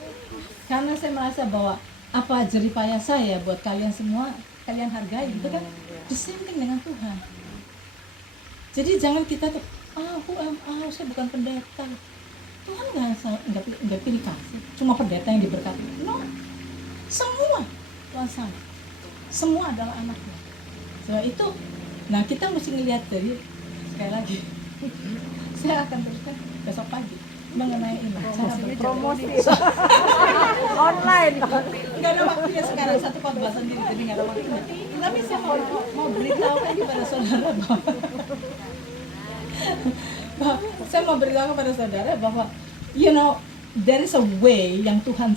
Karena saya merasa bahwa apa jeripayah saya buat kalian semua, kalian hargai, gitu kan? The same thing dengan Tuhan. Jadi jangan kita tuh, saya bukan pendeta. Tuhan nggak pilih kasih, cuma pendeta yang diberkati. No, semua Tuhan sama. Semua adalah anaknya. So itu, nah kita mesti ngelihat dari sekali lagi. Saya akan teruskan besok pagi mengenai ini. Promosi online. Nggak ada waktunya sekarang, satu khotbah sendiri, jadi nggak ada waktunya. Tapi saya mau beritahukan kepada saudara saya mau beritahu kepada saudara bahwa there is a way yang Tuhan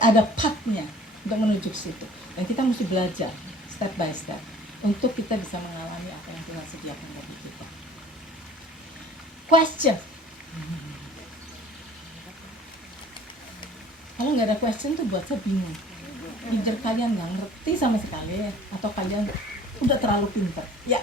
ada path-nya untuk menuju ke situ, dan kita mesti belajar step by step untuk kita bisa mengalami apa yang Tuhan sediakan bagi kita. Question. Kalau nggak ada question tuh buat saya bingung. Either kalian nggak ngerti sama sekali atau kalian udah terlalu pintar. Ya.